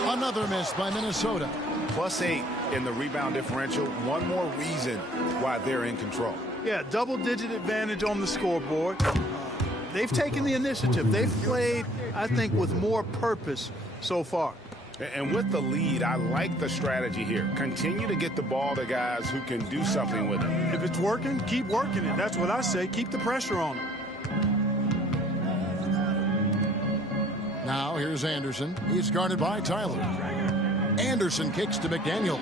Another miss by Minnesota. +8 in the rebound differential. One more reason why they're in control. Yeah, double-digit advantage on the scoreboard. They've taken the initiative. They've played, I think, with more purpose so far. And with the lead, I like the strategy here. Continue to get the ball to guys who can do something with it. If it's working, keep working it. That's what I say. Keep the pressure on it. Now here's Anderson. He's guarded by Tyler. Anderson kicks to McDaniels.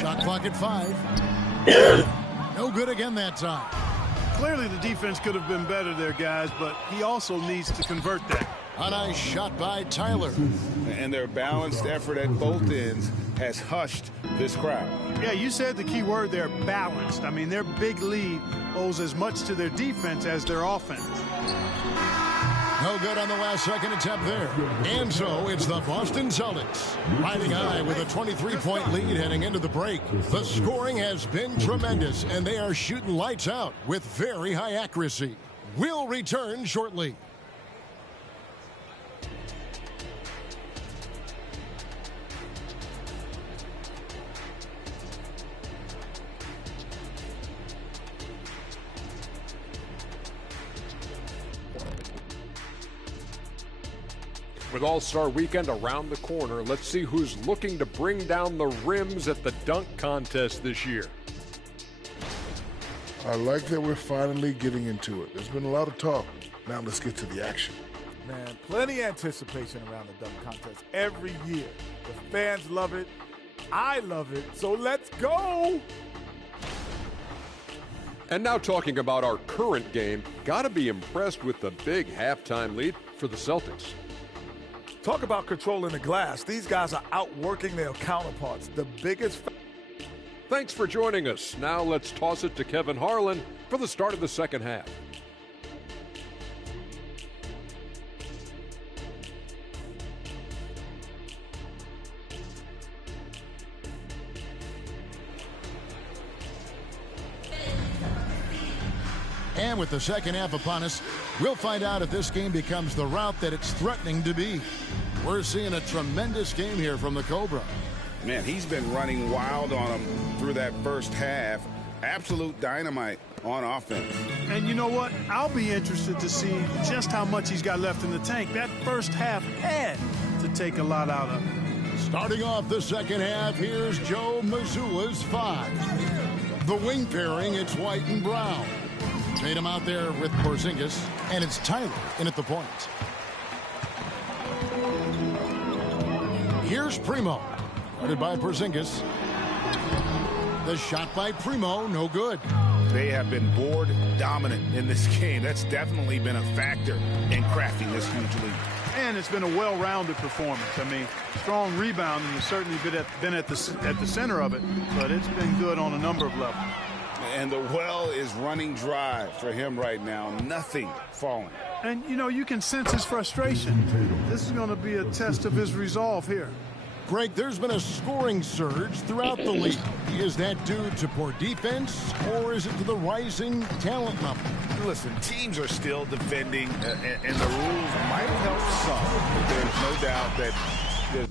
Shot clock at 5. No good again that time. Clearly the defense could have been better there, guys, but he also needs to convert that. A nice shot by Tyler. And their balanced effort at both ends has hushed this crowd. Yeah, you said the key word there, balanced. I mean, their big lead owes as much to their defense as their offense. No good on the last second attempt there. And so it's the Boston Celtics riding high with a 23-point lead heading into the break. The scoring has been tremendous, and they are shooting lights out with very high accuracy. We'll return shortly. With All-Star Weekend around the corner, let's see who's looking to bring down the rims at the dunk contest this year. I like that we're finally getting into it. There's been a lot of talk. Now let's get to the action. Man, plenty of anticipation around the dunk contest every year. The fans love it. I love it. So let's go. And now talking about our current game, gotta be impressed with the big halftime lead for the Celtics. Talk about controlling the glass. These guys are outworking their counterparts. The biggest. Thanks for joining us. Now let's toss it to Kevin Harlan for the start of the second half. And with the second half upon us, we'll find out if this game becomes the route that it's threatening to be. We're seeing a tremendous game here from the Cobra. Man, he's been running wild on them through that first half. Absolute dynamite on offense. And you know what? I'll be interested to see just how much he's got left in the tank. That first half had to take a lot out of him. Starting off the second half, here's Joe Mazzulla's 5. The wing pairing, it's White and Brown. Tatum out there with Porzingis, and it's Tyler in at the point. Here's Primo, guarded by Porzingis. The shot by Primo, no good. They have been board dominant in this game. That's definitely been a factor in crafting this huge lead. And it's been a well-rounded performance. I mean, strong rebounding has certainly been at the center of it, but it's been good on a number of levels. And the well is running dry for him right now. Nothing falling. And, you know, you can sense his frustration. This is going to be a test of his resolve here. Greg, there's been a scoring surge throughout the league. Is that due to poor defense, or is it to the rising talent level? Listen, teams are still defending, and the rules might have helped some. But there's no doubt that there's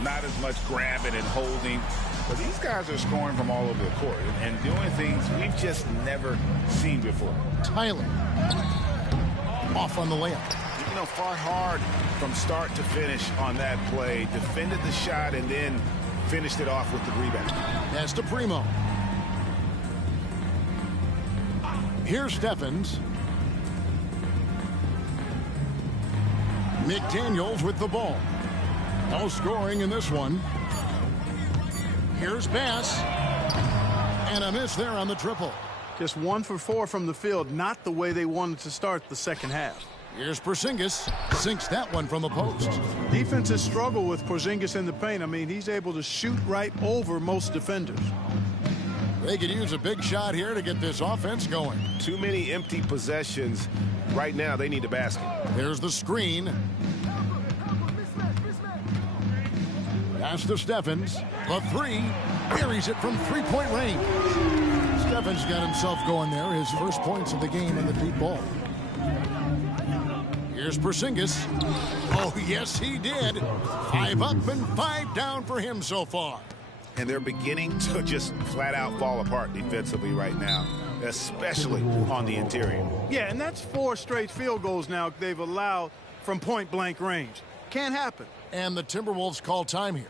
not as much grabbing and holding, but these guys are scoring from all over the court and doing things we've just never seen before. Tyler off on the layup. You know, fought hard from start to finish on that play. Defended the shot and then finished it off with the rebound. Pass to Primo. Here's Steffens. McDaniels with the ball. No scoring in this one. Here's Bass. And a miss there on the triple. Just 1 for 4 from the field. Not the way they wanted to start the second half. Here's Porzingis. Sinks that one from the post. Defenses struggle with Porzingis in the paint. I mean, he's able to shoot right over most defenders. They could use a big shot here to get this offense going. Too many empty possessions. Right now, they need a basket. There's the screen. Pass to Steffens. The three. Buries it from three-point range. Steffens got himself going there. His first points of the game in the deep ball. Here's Porzingis. Oh, yes, he did. 5 up and 5 down for him so far. And they're beginning to just flat out fall apart defensively right now, especially on the interior. Yeah, and that's 4 straight field goals now they've allowed from point-blank range. Can't happen. And the Timberwolves call time here.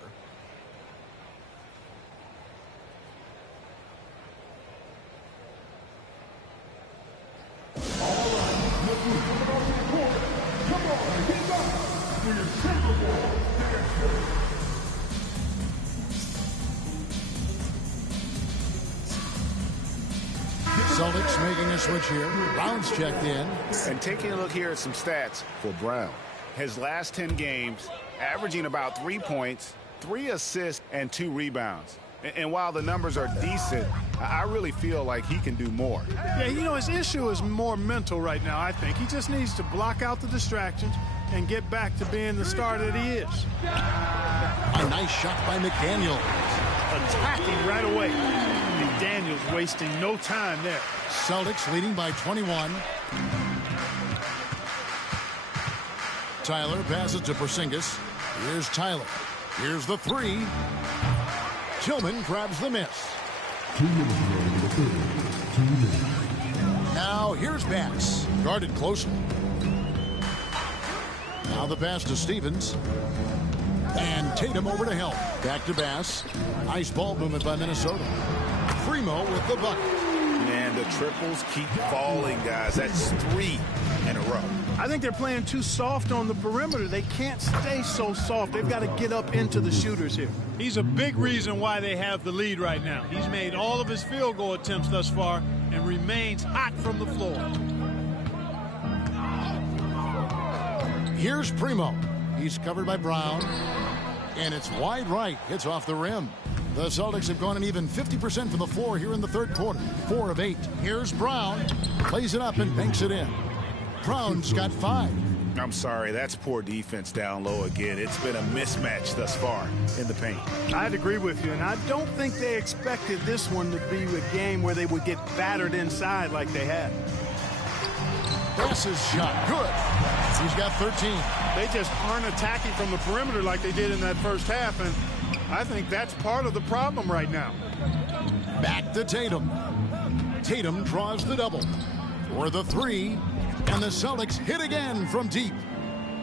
Celtics making a switch here. Brown's checked in. And taking a look here at some stats for Brown. His last 10 games, averaging about 3 points, 3 assists, and 2 rebounds. And while the numbers are decent, I really feel like he can do more. Yeah, you know, his issue is more mental right now, I think. He just needs to block out the distractions and get back to being the star that he is. A nice shot by McDaniels. Attacking right away. McDaniels wasting no time there. Celtics leading by 21. Tyler passes to Porzingis. Here's Tyler. Here's the three. Tillman grabs the miss. Now here's Bass. Guarded closely. Now the pass to Stevens. And Tatum over to help. Back to Bass. Nice ball movement by Minnesota. Primo with the bucket. Man, the triples keep falling, guys. That's 3 in a row. I think they're playing too soft on the perimeter. They can't stay so soft. They've got to get up into the shooters here. He's a big reason why they have the lead right now. He's made all of his field goal attempts thus far and remains hot from the floor. Here's Primo. He's covered by Brown. And it's wide right. Hits off the rim. The Celtics have gone an even 50% from the floor here in the third quarter. 4 of 8. Here's Brown. Plays it up and banks it in. Brown's got 5. I'm sorry, that's poor defense down low again. It's been a mismatch thus far in the paint. I'd agree with you, and I don't think they expected this one to be a game where they would get battered inside like they had. Bass's shot, good. He's got 13. They just aren't attacking from the perimeter like they did in that first half, and I think that's part of the problem right now. Back to Tatum. Tatum draws the double. For the three, and the Celtics hit again from deep.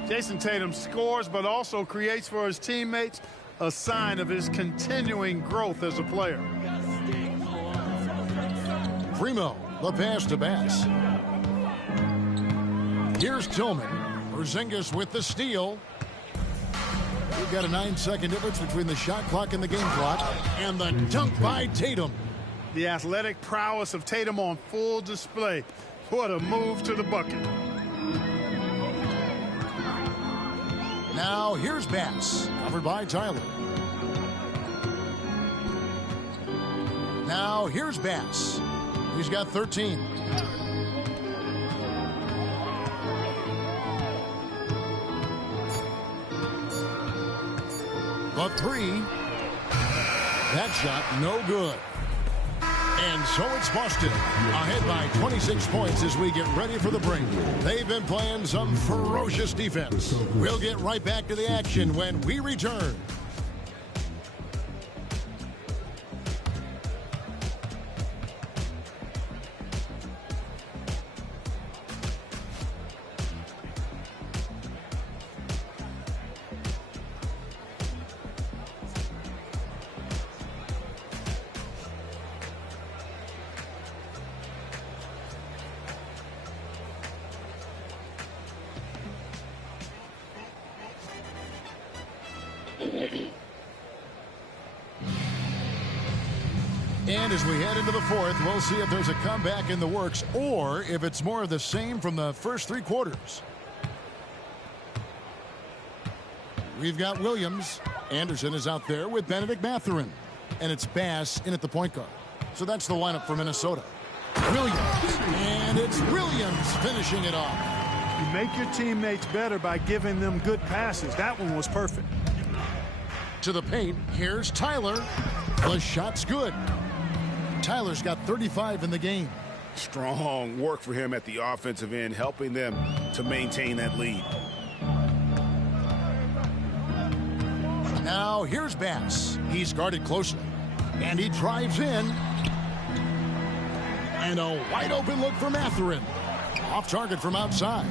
Jason Tatum scores, but also creates for his teammates, a sign of his continuing growth as a player. Primo, the pass to Bass. Here's Tillman. Porzingis with the steal. We've got a 9-second difference between the shot clock and the game clock. And the dunk by Tatum. The athletic prowess of Tatum on full display. What a move to the bucket. Now here's Bass, covered by Tyler. Now here's Bass. He's got 13. The three. That shot no good. And so it's Boston ahead by 26 points as we get ready for the break. They've been playing some ferocious defense. We'll get right back to the action when we return. And as we head into the fourth, we'll see if there's a comeback in the works or if it's more of the same from the first 3 quarters. We've got Williams. Anderson is out there with Benedict Mathurin. And it's Bass in at the point guard. So that's the lineup for Minnesota. Williams. And it's Williams finishing it off. You make your teammates better by giving them good passes. That one was perfect. To the paint. Here's Tyler. The shot's good. Tyler's got 35 in the game. Strong work for him at the offensive end, helping them to maintain that lead. Now here's Bass. He's guarded closely. And he drives in. And a wide open look for Mathurin. Off target from outside.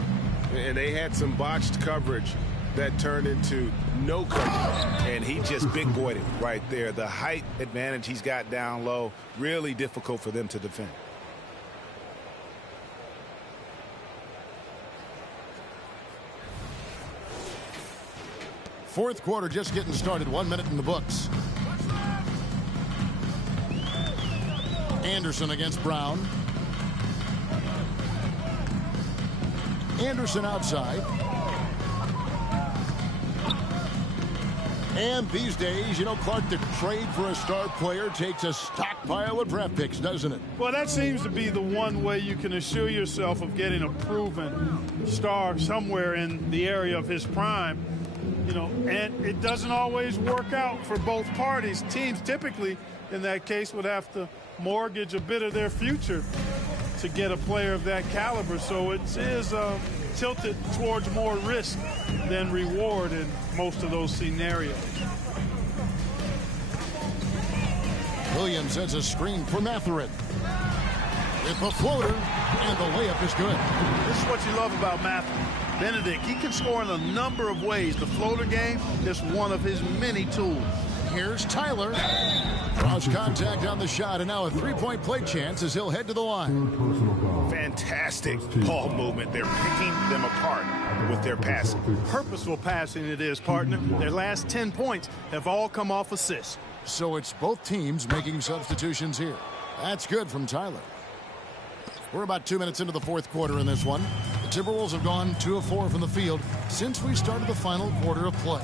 And they had some botched coverage that turned into no coverage. And he just big boyed it right there. The height advantage he's got down low, really difficult for them to defend. Fourth quarter just getting started. 1 minute in the books. Anderson against Brown. Anderson outside. And these days, you know, Clark, the trade for a star player takes a stockpile of draft picks, doesn't it? Well, that seems to be the one way you can assure yourself of getting a proven star somewhere in the area of his prime. You know, and it doesn't always work out for both parties. Teams typically, in that case, would have to mortgage a bit of their future to get a player of that caliber. So it is tilted towards more risk than reward in most of those scenarios. Williams sets a screen for Mathurin. With the floater, and the layup is good. This is what you love about Mathurin. Benedict, he can score in a number of ways. The floater game is one of his many tools. Here's Tyler. Cross contact on the shot, and now a three-point play chance as he'll head to the line. Fantastic ball movement. They're picking them apart with their passing. Purposeful passing it is, partner. Their last 10 points have all come off assists. So it's both teams making substitutions here. That's good from Tyler. We're about 2 minutes into the fourth quarter in this one. The Timberwolves have gone 2 of 4 from the field since we started the final quarter of play.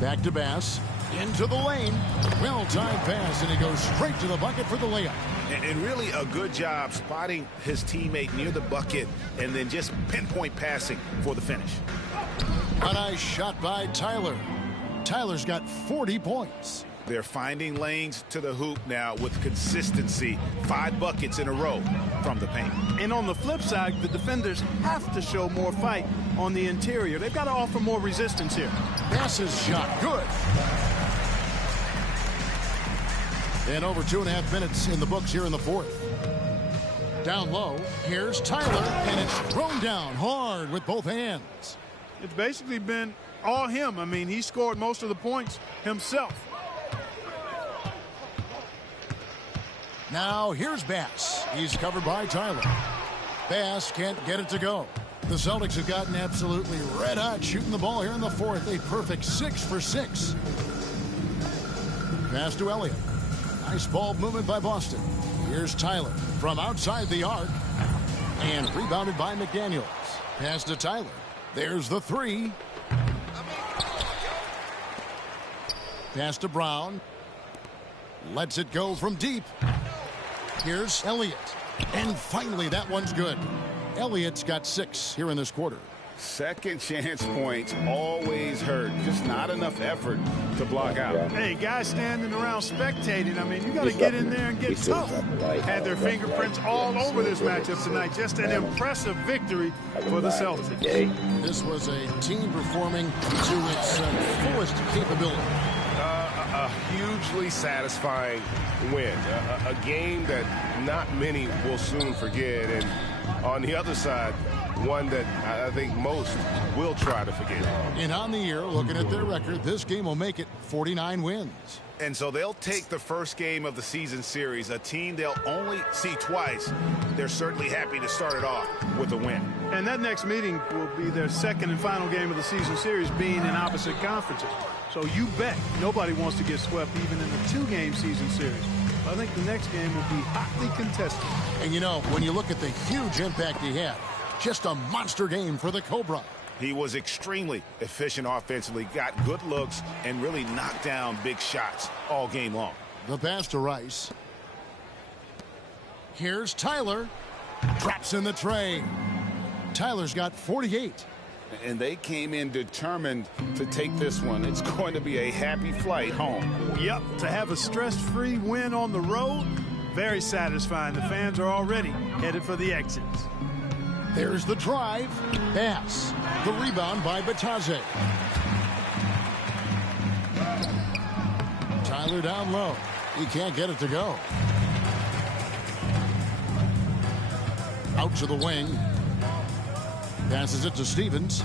Back to Bass. Into the lane. Well-timed pass, and he goes straight to the bucket for the layup. And really a good job spotting his teammate near the bucket and then just pinpoint passing for the finish. A nice shot by Tyler. Tyler's got 40 points. They're finding lanes to the hoop now with consistency. 5 buckets in a row from the paint. And on the flip side, the defenders have to show more fight on the interior. They've got to offer more resistance here. Bass's shot, good. And over 2.5 minutes in the books here in the fourth. Down low, here's Tyler, and it's thrown down hard with both hands. It's basically been all him. I mean, he scored most of the points himself. Now here's Bass. He's covered by Tyler. Bass can't get it to go. The Celtics have gotten absolutely red hot shooting the ball here in the fourth. A perfect 6 for 6. Pass to Elliott. Nice ball movement by Boston. Here's Tyler from outside the arc. And rebounded by McDaniels. Pass to Tyler. There's the 3. Pass to Brown. Lets it go from deep. Here's Elliott. And finally, that one's good. Elliott's got 6 here in this quarter. Second chance points always hurt. Just not enough effort to block out. Hey, guys standing around spectating. I mean, you got to get in there and get tough. Had their fingerprints all over this matchup tonight. Just an impressive victory for the Celtics. This was a team performing to its fullest capability. A hugely satisfying win. A game that not many will soon forget. And on the other side, one that I think most will try to forget. And on the year, looking at their record, this game will make it 49 wins. And so they'll take the first game of the season series, a team they'll only see twice. They're certainly happy to start it off with a win. And that next meeting will be their second and final game of the season series, being in opposite conferences. So you bet nobody wants to get swept even in a 2-game season series. I think the next game will be hotly contested. And you know, when you look at the huge impact he had, just a monster game for the Cobra. He was extremely efficient offensively, got good looks, and really knocked down big shots all game long. The pass to Rice. Here's Tyler. Drops in the tray. Tyler's got 48. And they came in determined to take this one. It's going to be a happy flight home. Yep, to have a stress-free win on the road, very satisfying. The fans are already headed for the exits. There's the drive. Pass. The rebound by Batadze. Tyler down low. He can't get it to go. Out to the wing. Passes it to Stevens.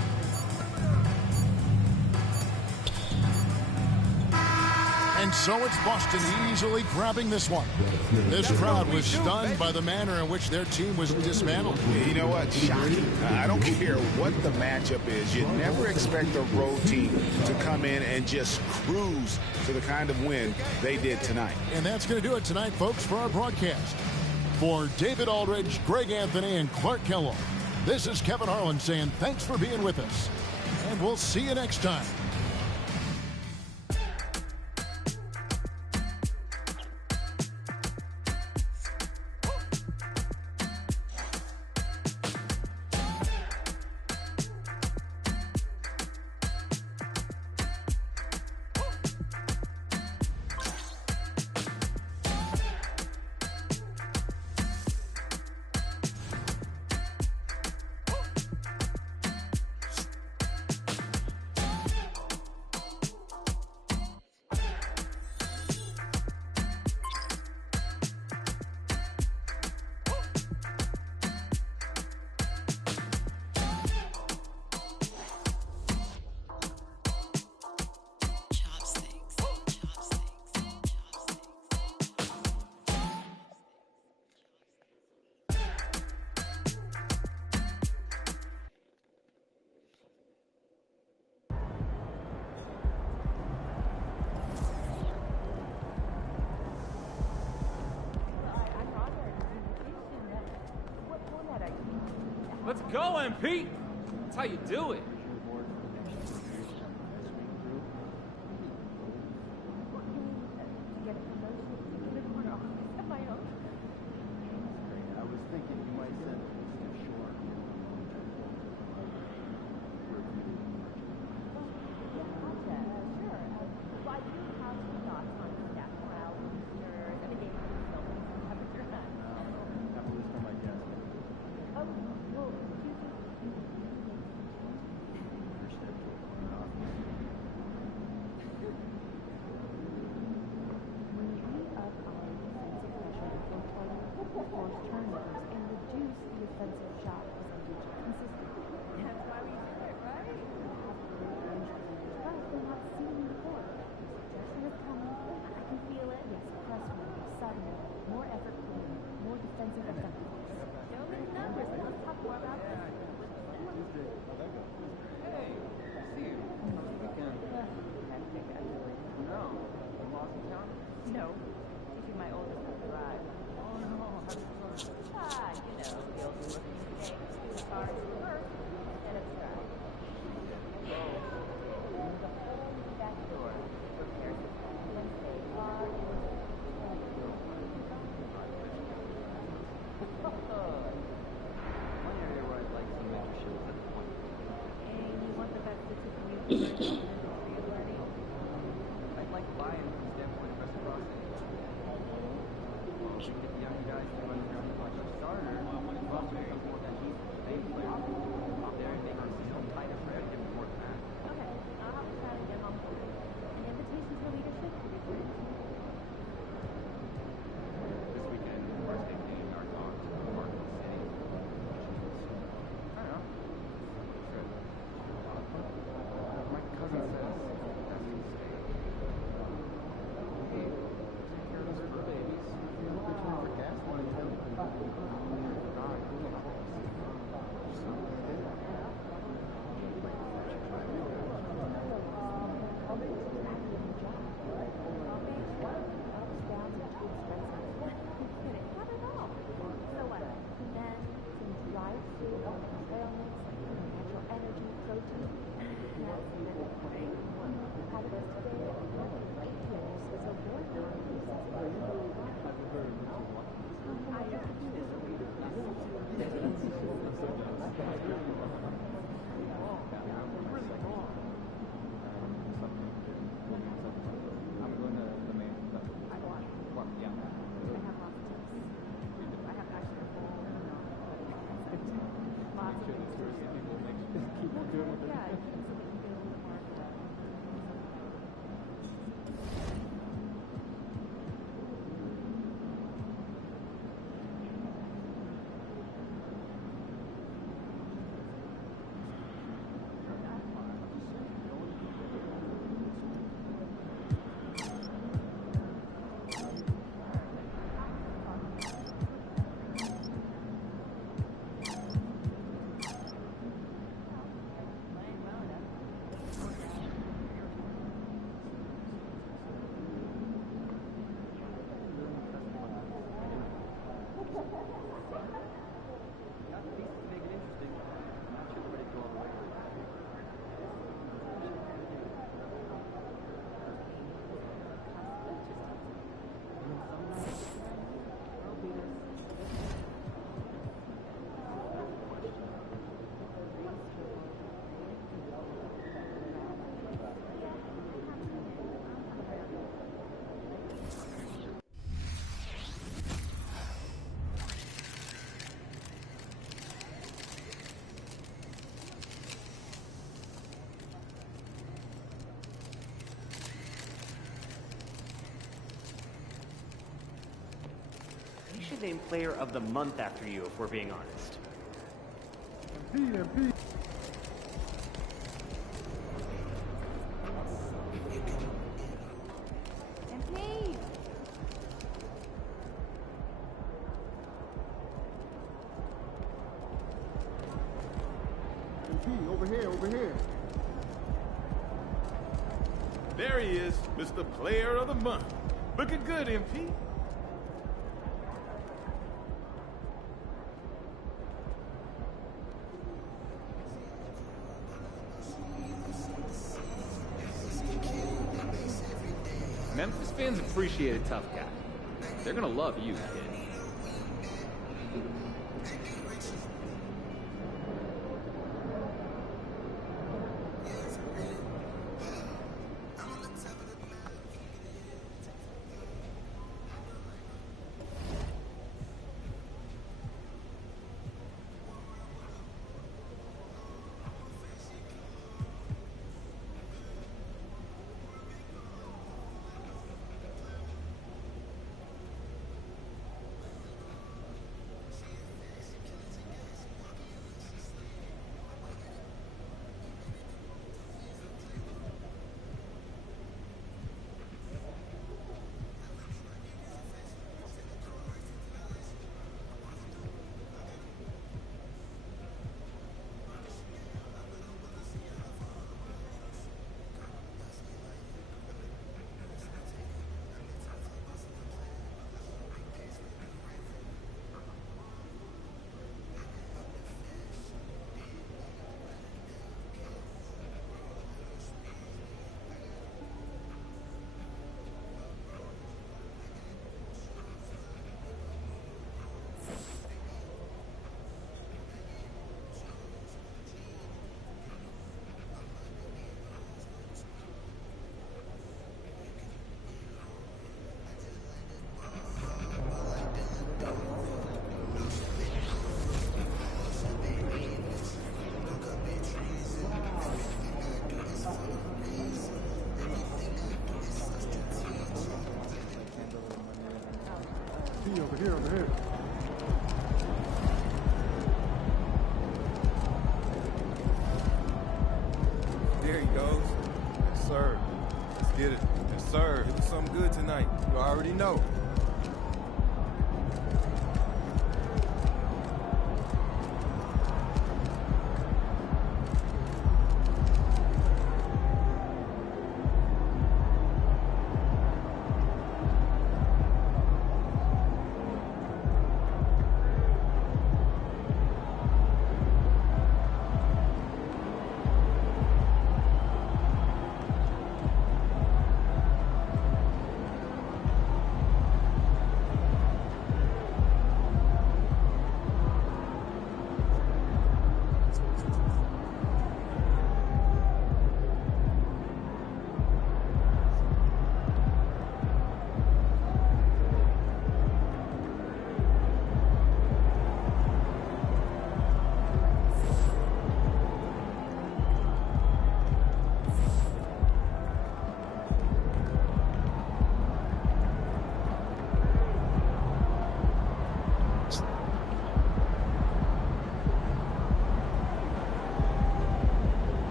And so it's Boston easily grabbing this one. This crowd was stunned by the manner in which their team was dismantled. You know what? Shocking. I don't care what the matchup is. You never expect a road team to come in and just cruise to the kind of win they did tonight. And that's going to do it tonight, folks, for our broadcast. For David Aldridge, Greg Anthony, and Clark Kellogg, this is Kevin Harlan saying thanks for being with us. And we'll see you next time. Let's go, MP. That's how you do it. I was thinking you might send it to shore. No, teaching my oldest how to drive. Oh no. He'll be looking to take the cars first instead of driving. The whole back door repairs Wednesday. One area where I'd like some mentorship is at the point. And you want the best to you learning? I'd like buy-in from the standpoint of reciprocity. Well, if we get the younger guys to run around and watch our starter, we've also become more than he's a big player. Out there and make our system tighter for every given more pass. Okay, I'll have to try to get home for you. An invitation for leadership to be great. This weekend, we're taking our dog to the park in the city. I don't know. Sure. My cousin said name Player of the Month after you, if we're being honest. MP. Over here. There he is, Mr. Player of the Month. Looking good, MP. Memphis fans appreciate a tough guy. They're gonna love you, kid. Over here. There he goes. Yes, sir. Let's get it. Yes, sir. It was something good tonight. You already know.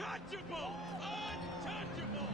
Untouchable! Untouchable!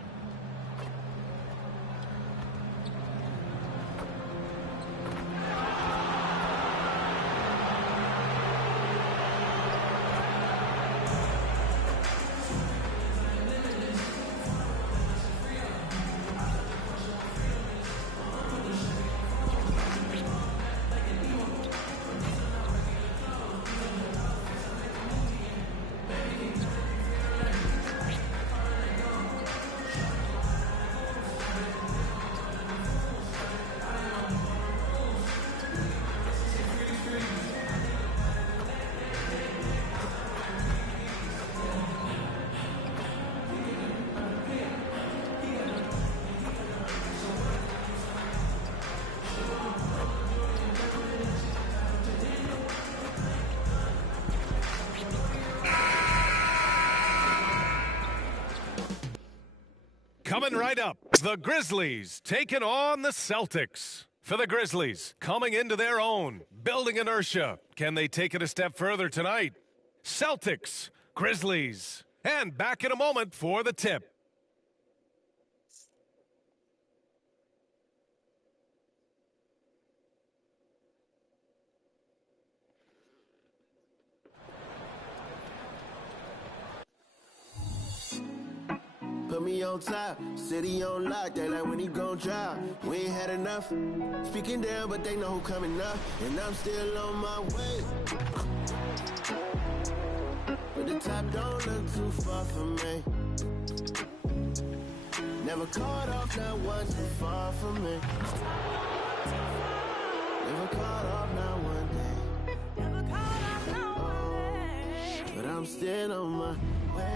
Coming right up, the Grizzlies taking on the Celtics. For the Grizzlies, coming into their own, building inertia. Can they take it a step further tonight? Celtics, Grizzlies. And back in a moment for the tip. Put me on top, city on lock, they like when he gon' drop. We ain't had enough, speaking down, but they know who coming up. And I'm still on my way. But the top don't look too far from me. Never caught off, not one too far from me. Never caught off, not one day. Never caught off, not one day. But I'm still on my way,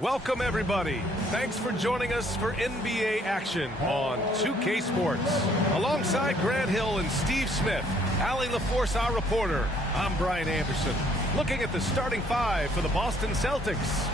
Welcome, everybody. Thanks for joining us for NBA action on 2K Sports. Alongside Grant Hill and Steve Smith, Allie LaForce, our reporter, I'm Brian Anderson. Looking at the starting five for the Boston Celtics.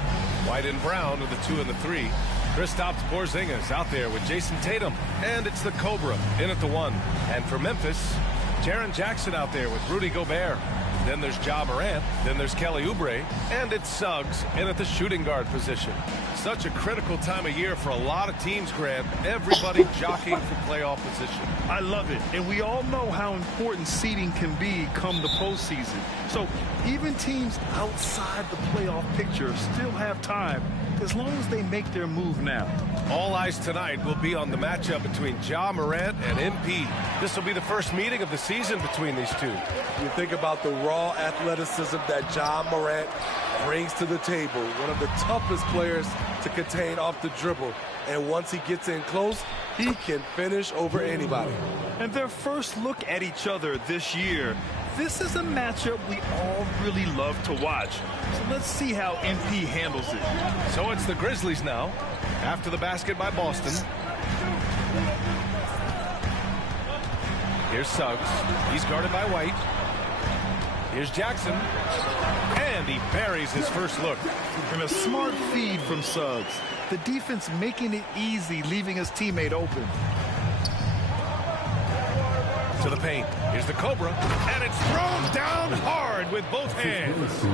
White and Brown are the 2 and the 3. Kristaps Porzingis out there with Jason Tatum. And it's the Cobra in at the 1. And for Memphis, Jaren Jackson out there with Rudy Gobert. Then there's Ja Morant. Then there's Kelly Oubre. And it's Suggs in at the shooting guard position. Such a critical time of year for a lot of teams, Grant. Everybody jockeying for playoff position. I love it. And we all know how important seeding can be come the postseason. So even teams outside the playoff picture still have time as long as they make their move now. All eyes tonight will be on the matchup between Ja Morant and MP. This will be the first meeting of the season between these two. You think about the raw athleticism that Ja Morant brings to the table. One of the toughest players to contain off the dribble. And once he gets in close, he can finish over anybody. And their first look at each other this year, this is a matchup we all really love to watch. So let's see how MP handles it. So it's the Grizzlies now, after the basket by Boston. Here's Suggs. He's guarded by White. Here's Jackson. And he buries his first look. And a smart feed from Suggs. The defense making it easy, leaving his teammate open. To the paint. Here's the Cobra. And it's thrown down hard with both hands.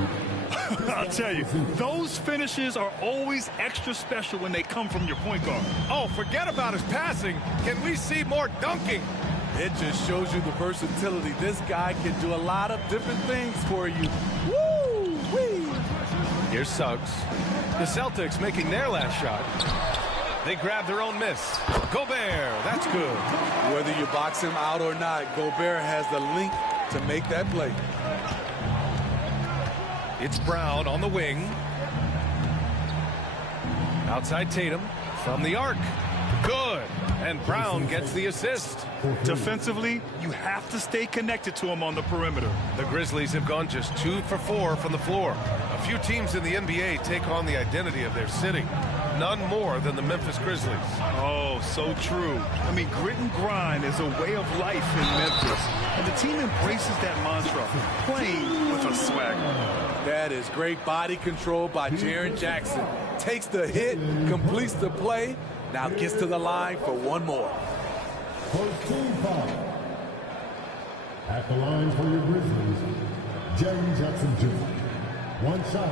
I'll tell you, those finishes are always extra special when they come from your point guard. Oh, forget about his passing. Can we see more dunking? It just shows you the versatility. This guy can do a lot of different things for you. Woo-wee! Here's Suggs. The Celtics making their last shot. They grab their own miss. Gobert, that's good. Whether you box him out or not, Gobert has the length to make that play. It's Brown on the wing. Outside Tatum from the arc. Good. And Brown gets the assist. Defensively, you have to stay connected to him on the perimeter. The Grizzlies have gone just 2 for 4 from the floor. A few teams in the NBA take on the identity of their city. None more than the Memphis Grizzlies. Oh, so true. I mean, grit and grind is a way of life in Memphis. And the team embraces that mantra, playing with a swagger. That is great body control by Jaren Jackson. Takes the hit, completes the play, now gets to the line for one more. For team foul. At the line for your Grizzlies, Jaren Jackson Jr. One shot.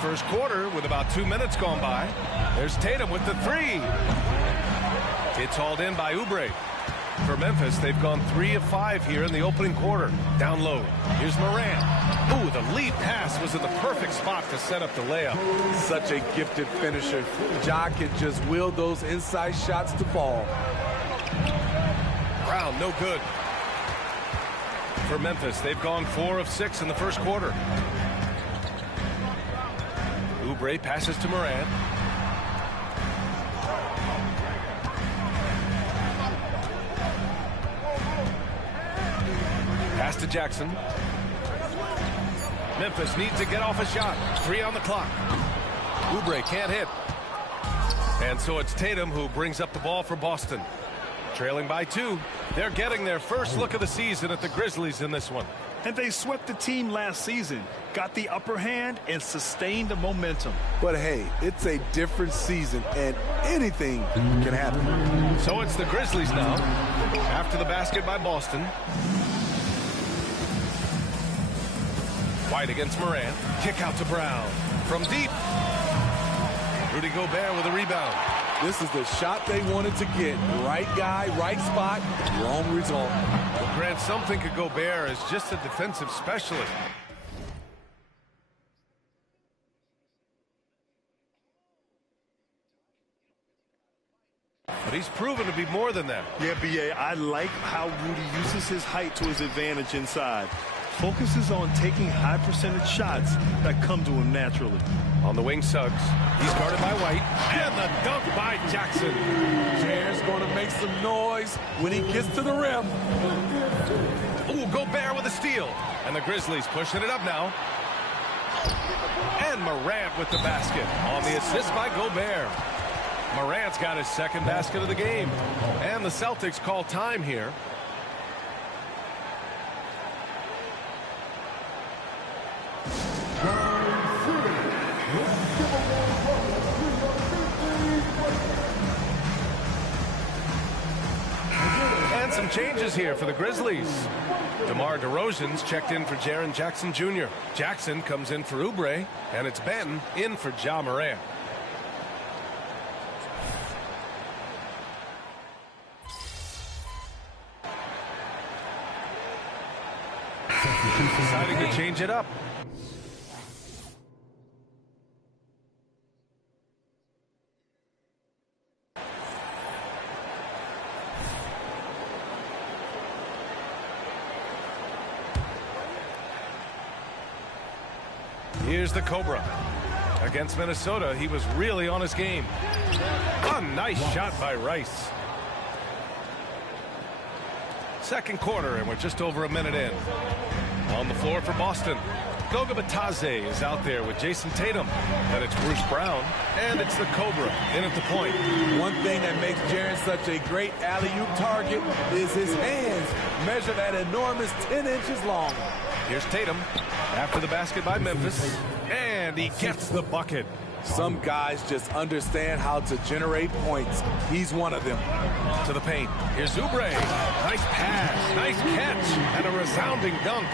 First quarter with about 2 minutes gone by. There's Tatum with the 3. It's hauled in by Oubre. For Memphis, they've gone 3 of 5 here in the opening quarter. Down low. Here's Morant. Ooh, the lead pass was in the perfect spot to set up the layup. Such a gifted finisher. Ja can just will those inside shots to fall. Brown, no good. For Memphis, they've gone 4 of 6 in the first quarter. Oubre passes to Morant. Pass to Jackson. Memphis needs to get off a shot. 3 on the clock. Oubre can't hit. And so it's Tatum who brings up the ball for Boston. Trailing by 2. They're getting their first look of the season at the Grizzlies in this one. And they swept the team last season, got the upper hand, and sustained the momentum. But hey, it's a different season, and anything can happen. So it's the Grizzlies now, after the basket by Boston. White against Morant. Kick out to Brown. From deep. Rudy Gobert with a rebound. This is the shot they wanted to get. Right guy, right spot, wrong result. Well, Grant, some think of Gobert as just a defensive specialist. But he's proven to be more than that. Yeah, B.A., I like how Rudy uses his height to his advantage inside. Focuses on taking high percentage shots that come to him naturally. On the wing, Suggs. He's guarded by White. And the dunk by Jackson. Jaren's going to make some noise when he gets to the rim. Ooh, Gobert with a steal. And the Grizzlies pushing it up now. And Morant with the basket on the assist by Gobert. Morant's got his second basket of the game. And the Celtics call time here. And some changes here for the Grizzlies. DeMar DeRozan's checked in for Jaren Jackson Jr. Jackson comes in for Oubre, and it's Benton in for Ja Morant. Deciding to change it up. Here's the Cobra. Against Minnesota, he was really on his game. A nice shot by Rice. Second quarter, and we're just over a minute in. On the floor for Boston. Goga Bitadze is out there with Jason Tatum. And it's Bruce Brown. And it's the Cobra in at the point. One thing that makes Jaren such a great alley-oop target is his hands, measured at enormous 10 inches long. Here's Tatum after the basket by Memphis. And he gets the bucket. Some guys just understand how to generate points. He's one of them. To the paint. Here's Oubre. Nice pass. Nice catch. And a resounding dunk.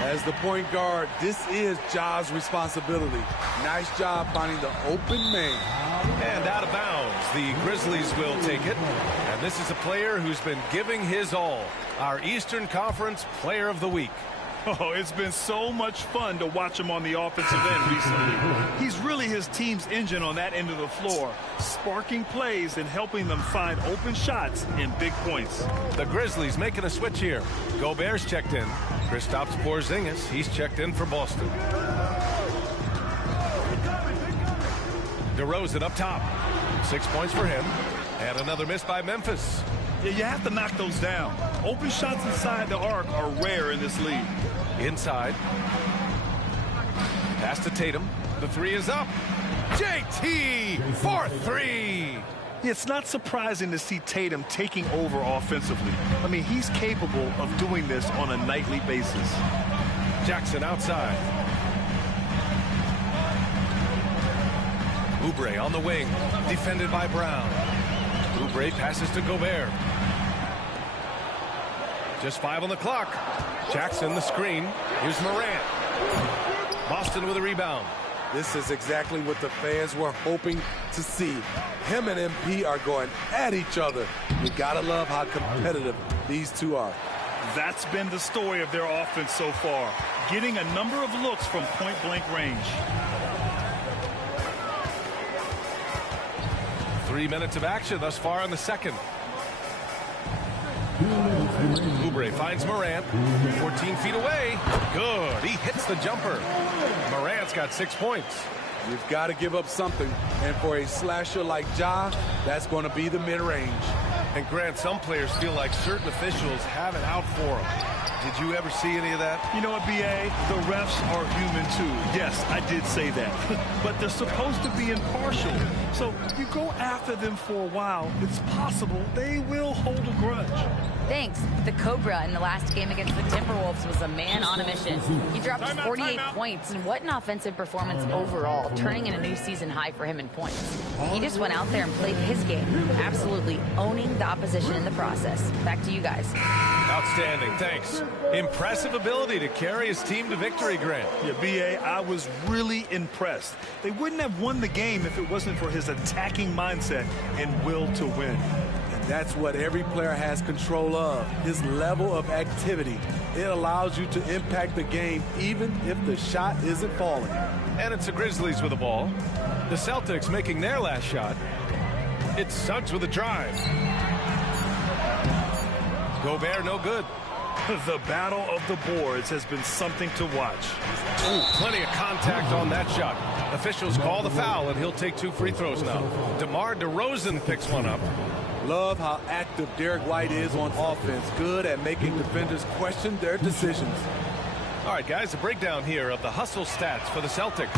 As the point guard, this is Ja's responsibility. Nice job finding the open man. And out of bounds. The Grizzlies will take it. And this is a player who's been giving his all. Our Eastern Conference Player of the Week. Oh, it's been so much fun to watch him on the offensive end recently. He's really his team's engine on that end of the floor, sparking plays and helping them find open shots and big points. The Grizzlies making a switch here. Gobert's checked in. Kristaps Porzingis, he's checked in for Boston. DeRozan up top. 6 points for him. And another miss by Memphis. Yeah, you have to knock those down. Open shots inside the arc are rare in this league. Inside. Pass to Tatum. The three is up. JT for 3. It's not surprising to see Tatum taking over offensively. I mean, he's capable of doing this on a nightly basis. Jackson outside. Oubre on the wing. Defended by Brown. Oubre passes to Gobert. Just 5 on the clock. Jackson the screen. Here's Morant. Boston with a rebound. This is exactly what the fans were hoping to see. Him and MP are going at each other. You gotta love how competitive these two are. That's been the story of their offense so far. Getting a number of looks from point-blank range. 3 minutes of action thus far in the second. Oubre finds Morant. 14 feet away. Good. He hits the jumper. Morant's got 6 points. You've got to give up something. And for a slasher like Ja, that's going to be the mid-range. And Grant, some players feel like certain officials have it out for them. Did you ever see any of that? You know what, B.A.? The refs are human too. Yes, I did say that. But they're supposed to be impartial. So you go after them for a while, it's possible they will hold a grudge. Thanks. The Cobra in the last game against the Timberwolves was a man on a mission. He dropped 48 points, and what an offensive performance overall, turning in a new season high for him in points. He just went out there and played his game, absolutely owning the opposition in the process. Back to you guys. Outstanding, thanks. Impressive ability to carry his team to victory, Grant. Yeah, B.A., I was really impressed. They wouldn't have won the game if it wasn't for his attacking mindset and will to win. That's what every player has control of, his level of activity. It allows you to impact the game even if the shot isn't falling. And it's the Grizzlies with the ball. The Celtics making their last shot. It's Suggs with a drive. Gobert no good. The battle of the boards has been something to watch. Ooh, plenty of contact on that shot. Officials call the foul, and he'll take 2 free throws now. DeMar DeRozan picks one up. Love how active Derek White is on offense. Good at making defenders question their decisions. All right, guys, a breakdown here of the hustle stats for the Celtics.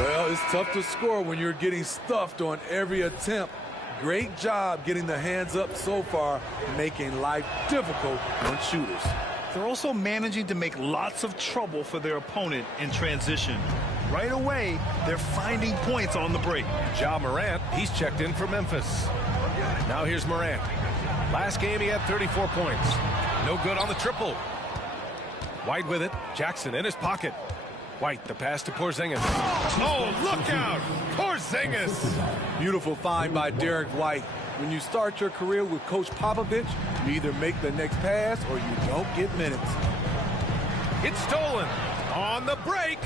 Well, it's tough to score when you're getting stuffed on every attempt. Great job getting the hands up so far, making life difficult on shooters. They're also managing to make lots of trouble for their opponent in transition. Right away, they're finding points on the break. Ja Morant, he's checked in for Memphis. Now here's Morant. Last game he had 34 points. No good on the triple. White with it. Jackson in his pocket. White, the pass to Porzingis. Oh, look out! Porzingis! Beautiful find by Derek White. When you start your career with Coach Popovich, you either make the next pass or you don't get minutes. It's stolen on the break.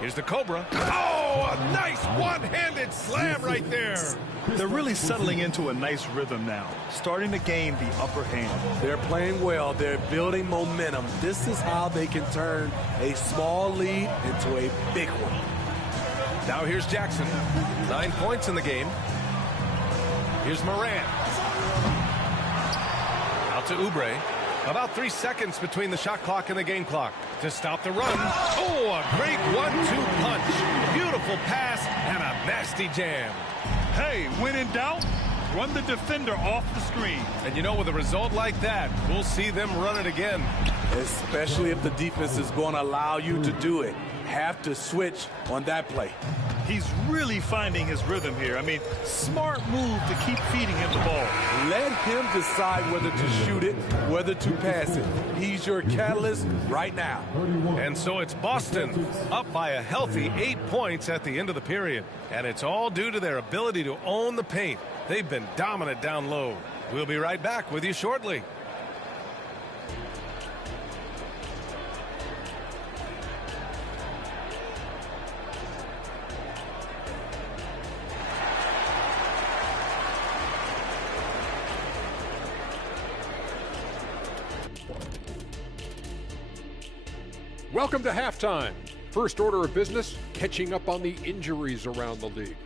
Here's the Cobra. Oh, a nice one-handed slam right there. They're really settling into a nice rhythm now, starting to gain the upper hand. They're playing well. They're building momentum. This is how they can turn a small lead into a big one. Now here's Jackson. 9 points in the game. Here's Morant. Out to Oubre. About 3 seconds between the shot clock and the game clock to stop the run. Oh, a great 1-2 punch. Beautiful pass and a nasty jam. Hey, when in doubt, run the defender off the screen. And you know, with a result like that, we'll see them run it again. Especially if the defense is going to allow you to do it. Have to switch on that play. He's really finding his rhythm here. I mean, smart move to keep feeding him the ball. Let him decide whether to shoot it, whether to pass it. He's your catalyst right now. And so it's Boston up by a healthy 8 points at the end of the period. And it's all due to their ability to own the paint. They've been dominant down low. We'll be right back with you shortly. Welcome to halftime. First order of business, catching up on the injuries around the league.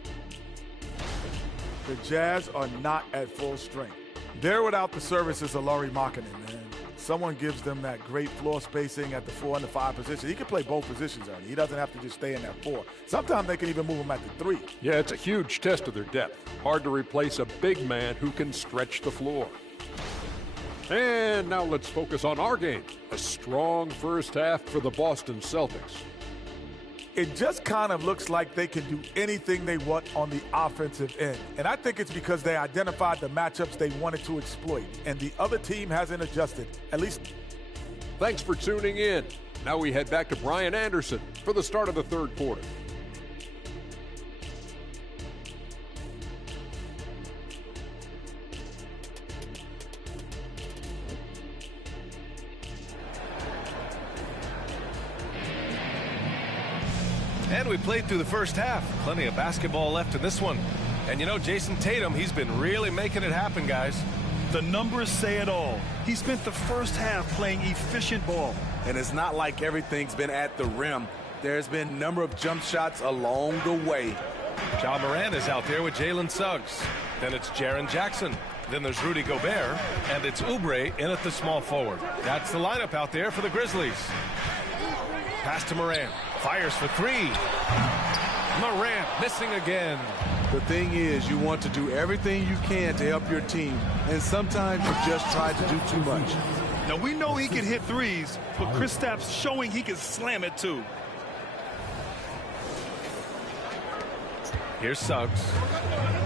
The Jazz are not at full strength. They're without the services of Lauri Markkanen, and someone gives them that great floor spacing at the 4 and the 5 position. He can play both positions, Ernie. He doesn't have to just stay in that 4. Sometimes they can even move him at the 3. Yeah, it's a huge test of their depth. Hard to replace a big man who can stretch the floor. And now let's focus on our game. A strong first half for the Boston Celtics. It just kind of looks like they can do anything they want on the offensive end. And I think it's because they identified the matchups they wanted to exploit. And the other team hasn't adjusted, at least. Thanks for tuning in. Now we head back to Brian Anderson for the start of the third quarter. And we played through the first half. Plenty of basketball left in this one. And you know, Jason Tatum, he's been really making it happen, guys. The numbers say it all. He spent the first half playing efficient ball. And it's not like everything's been at the rim. There's been a number of jump shots along the way. Ja Morant is out there with Jalen Suggs. Then it's Jaren Jackson. Then there's Rudy Gobert, and it's Oubre in at the small forward. That's the lineup out there for the Grizzlies. Pass to Morant. Fires for three. Morant missing again. The thing is, you want to do everything you can to help your team, and sometimes you just try to do too much. Now, we know he can hit threes, but Kristaps showing he can slam it too. Here's Suggs.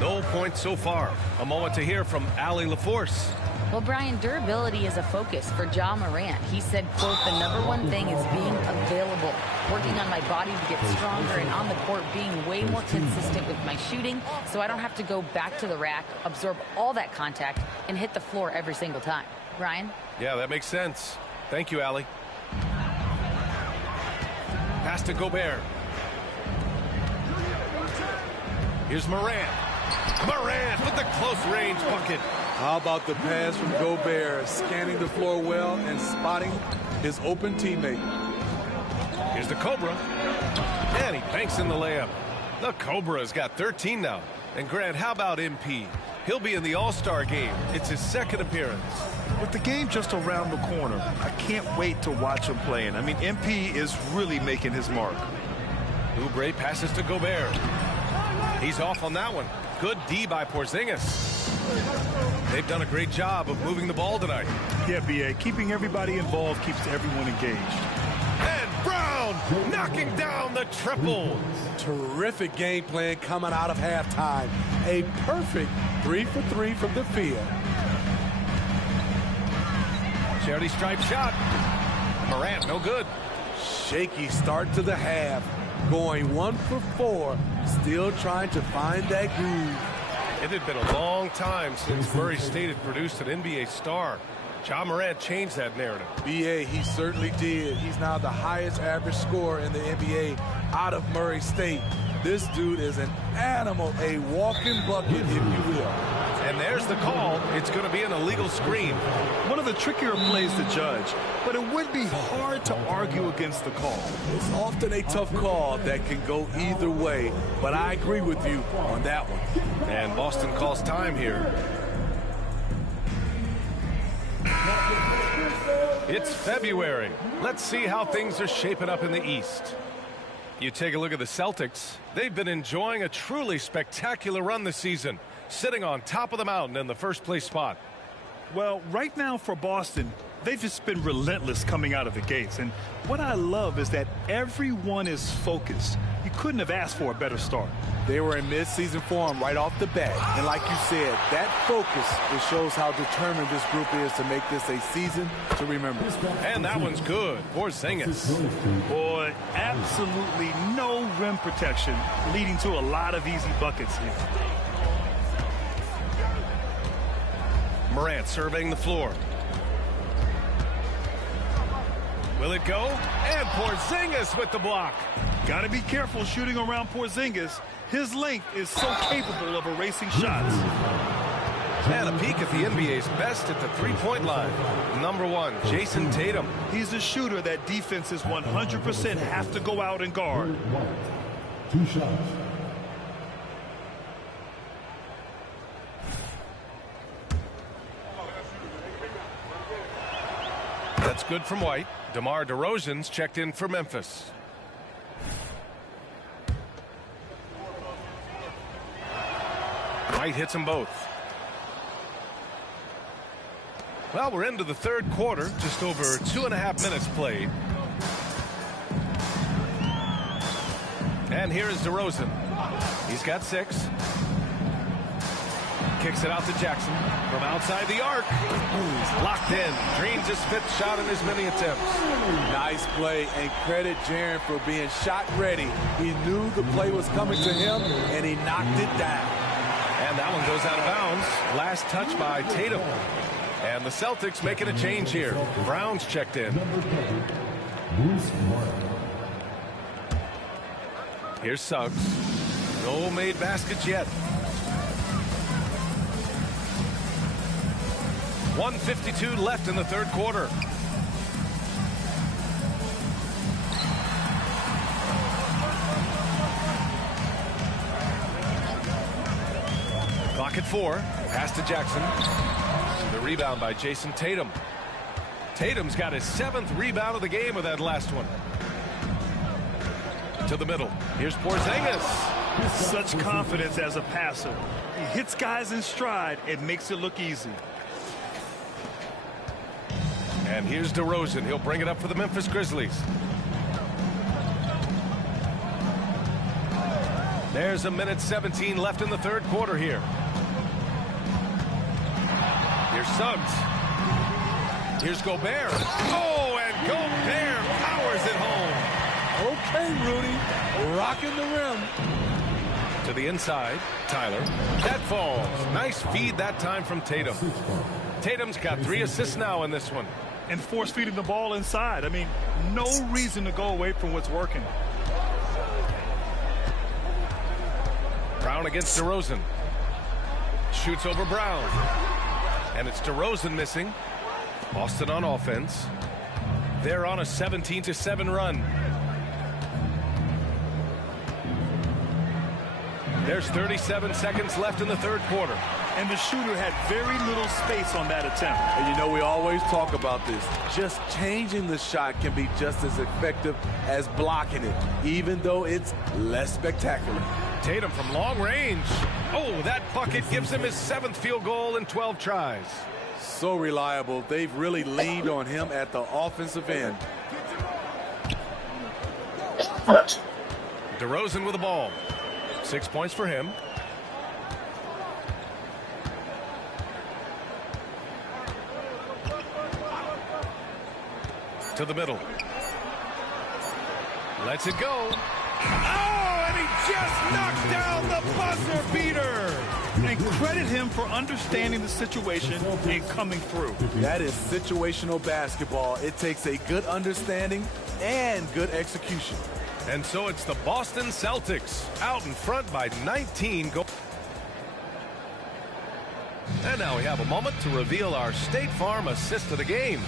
No points so far. A moment to hear from Allie LaForce. Well, Brian, durability is a focus for Ja Morant. He said, quote, the #1 thing is being available, working on my body to get stronger, and on the court being way more consistent with my shooting so I don't have to go back to the rack, absorb all that contact, and hit the floor every single time. Brian? Yeah, that makes sense. Thank you, Allie. Pass to Gobert. Here's Morant. Morant with the close range bucket. How about the pass from Gobert, scanning the floor well and spotting his open teammate. Here's the Cobra. And he banks in the layup. The Cobra's got 13 now. And Grant, how about MP? He'll be in the All-Star game. It's his second appearance. With the game just around the corner, I can't wait to watch him playing. I mean, MP is really making his mark. Oubre passes to Gobert. He's off on that one. Good D by Porzingis. They've done a great job of moving the ball tonight. Yeah, B.A. Keeping everybody involved keeps everyone engaged. And Brown knocking down the triple. Terrific game plan coming out of halftime. A perfect 3 for 3 from the field. Charity stripe shot. Morant, no good. Shaky start to the half. Going 1 for 4. Still trying to find that groove. It had been a long time since Murray State had produced an NBA star. Ja Morant changed that narrative. B.A., he certainly did. He's now the highest average scorer in the NBA out of Murray State. This dude is an animal, a walking bucket, if you will. And there's the call. It's going to be an illegal screen. One of the trickier plays to judge, but it would be hard to argue against the call. It's often a tough call that can go either way, but I agree with you on that one. And Boston calls time here. It's February. Let's see how things are shaping up in the East. You take a look at the Celtics. They've been enjoying a truly spectacular run this season, sitting on top of the mountain in the first place spot. Well, right now for Boston, they've just been relentless coming out of the gates. And what I love is that everyone is focused. You couldn't have asked for a better start. They were in mid-season form right off the bat. And like you said, that focus, it shows how determined this group is to make this a season to remember. And that one's good. Porzingis. Boy, absolutely no rim protection, leading to a lot of easy buckets here. Morant surveying the floor. Will it go? And Porzingis with the block. Got to be careful shooting around Porzingis. His length is so capable of erasing shots. And a peek at the NBA's best at the three-point line. Number 1, Jason Tatum. He's a shooter that defenses 100% have to go out and guard. 2 shots. That's good from White. DeMar DeRozan's checked in for Memphis. White hits them both. Well, we're into the third quarter. Just over 2.5 minutes played. And here is DeRozan. He's got 6. Kicks it out to Jackson from outside the arc. Locked in. Dreams his 5th shot in as many attempts. Nice play, and credit Jaren for being shot ready. He knew the play was coming to him, and he knocked it down. And that one goes out of bounds. Last touch by Tatum. And the Celtics making a change here. Brown's checked in. Here's Suggs. No made baskets yet. 1:52 left in the third quarter. Clock at 4. Pass to Jackson. The rebound by Jason Tatum. Tatum's got his 7th rebound of the game with that last one. To the middle. Here's Porzingis. Such confidence as a passer. He hits guys in stride. It makes it look easy. And here's DeRozan. He'll bring it up for the Memphis Grizzlies. There's 1:17 left in the third quarter here. Here's Suggs. Here's Gobert. Oh, and Gobert powers it home. Okay, Rudy. Rocking the rim. To the inside. Tyler. That falls. Nice feed that time from Tatum. Tatum's got 3 assists now in this one. And force feeding the ball inside. I mean, no reason to go away from what's working. Brown against DeRozan. Shoots over Brown. And it's DeRozan missing. Boston on offense. They're on a 17-7 run. There's 37 seconds left in the third quarter. And the shooter had very little space on that attempt. And you know, we always talk about this. Just changing the shot can be just as effective as blocking it, even though it's less spectacular. Tatum from long range. Oh, that bucket gives him his 7th field goal in 12 tries. So reliable. They've really leaned on him at the offensive end. DeRozan with the ball. 6 points for him. To the middle. Lets it go. Oh, and he just knocked down the buzzer beater. And credit him for understanding the situation and coming through. That is situational basketball. It takes a good understanding and good execution. And so it's the Boston Celtics out in front by 19 goals. And now we have a moment to reveal our State Farm assist of the game.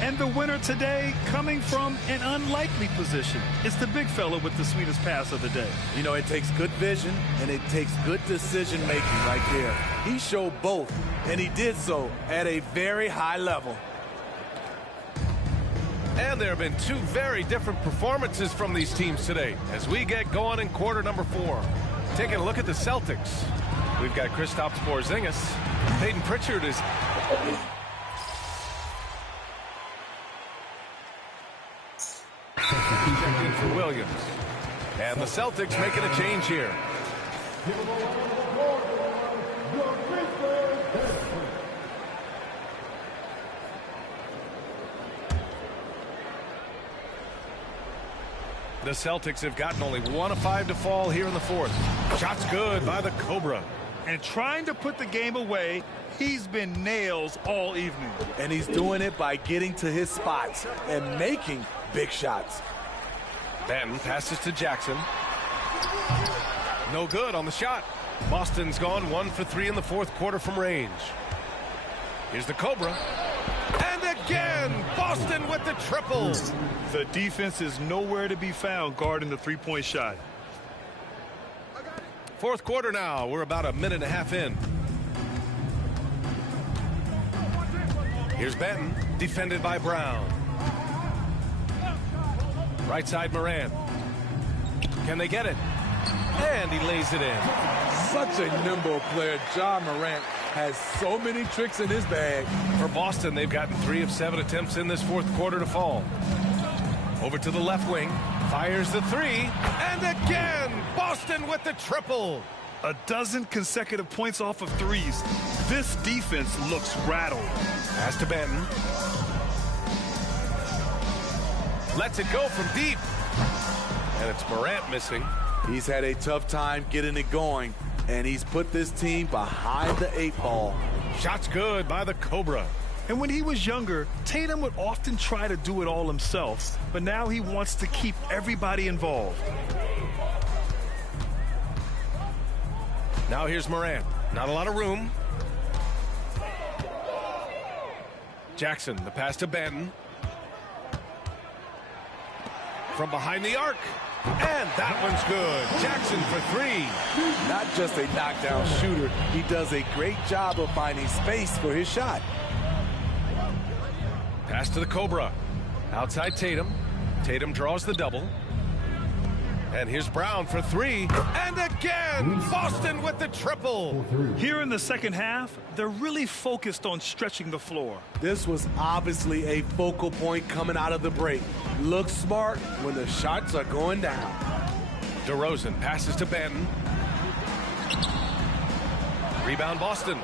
And the winner today coming from an unlikely position. It's the big fella with the sweetest pass of the day. You know, it takes good vision and it takes good decision making right there. He showed both, and he did so at a very high level. And there have been 2 very different performances from these teams today as we get going in quarter number 4. Taking a look at the Celtics. We've got Kristaps Porzingis. Peyton Pritchard is... Checking for Williams. And the Celtics making a change here. The Celtics have gotten only 1 of 5 to fall here in the fourth. Shots good by the Cobra. And trying to put the game away, he's been nails all evening. And he's doing it by getting to his spots and making big shots. Benton passes to Jackson. No good on the shot. Boston's gone 1 for 3 in the fourth quarter from range. Here's the Cobra. And again, Boston with the triple. The defense is nowhere to be found guarding the three-point shot. Fourth quarter now. We're about a minute and a half in. Here's Benton, defended by Brown. Right side, Morant. Can they get it? And he lays it in. Such a nimble player. Ja Morant has so many tricks in his bag. For Boston, they've gotten 3 of 7 attempts in this fourth quarter to fall. Over to the left wing. Fires the 3. And again, Boston with the triple. A dozen consecutive points off of threes. This defense looks rattled. Pass to Benton. Lets it go from deep. And it's Morant missing. He's had a tough time getting it going, and he's put this team behind the 8 ball. Shots good by the Cobra. And when he was younger, Tatum would often try to do it all himself, but now he wants to keep everybody involved. Now here's Morant. Not a lot of room. Jackson, the pass to Benton. from behind the arc. And that one's good. Jackson for three. Not just a knockdown shooter, he does a great job of finding space for his shot. Pass to the Cobra. Outside Tatum. Tatum draws the double. And here's Brown for three. And again, Boston with the triple. Here in the second half, they're really focused on stretching the floor. This was obviously a focal point coming out of the break. Look smart when the shots are going down. DeRozan passes to Banton. Rebound Boston.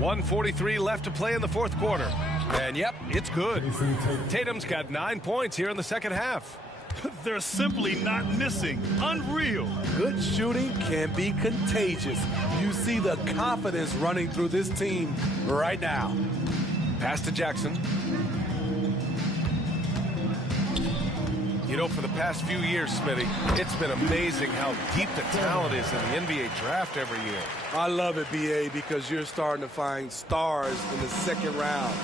1:43 left to play in the fourth quarter. And yep, it's good. Tatum's got 9 points here in the second half. They're simply not missing. Unreal. Good shooting can be contagious. You see the confidence running through this team right now. Pass to Jackson. You know, for the past few years, Smitty, it's been amazing how deep the talent is in the NBA draft every year. I love it, BA, because you're starting to find stars in the second round.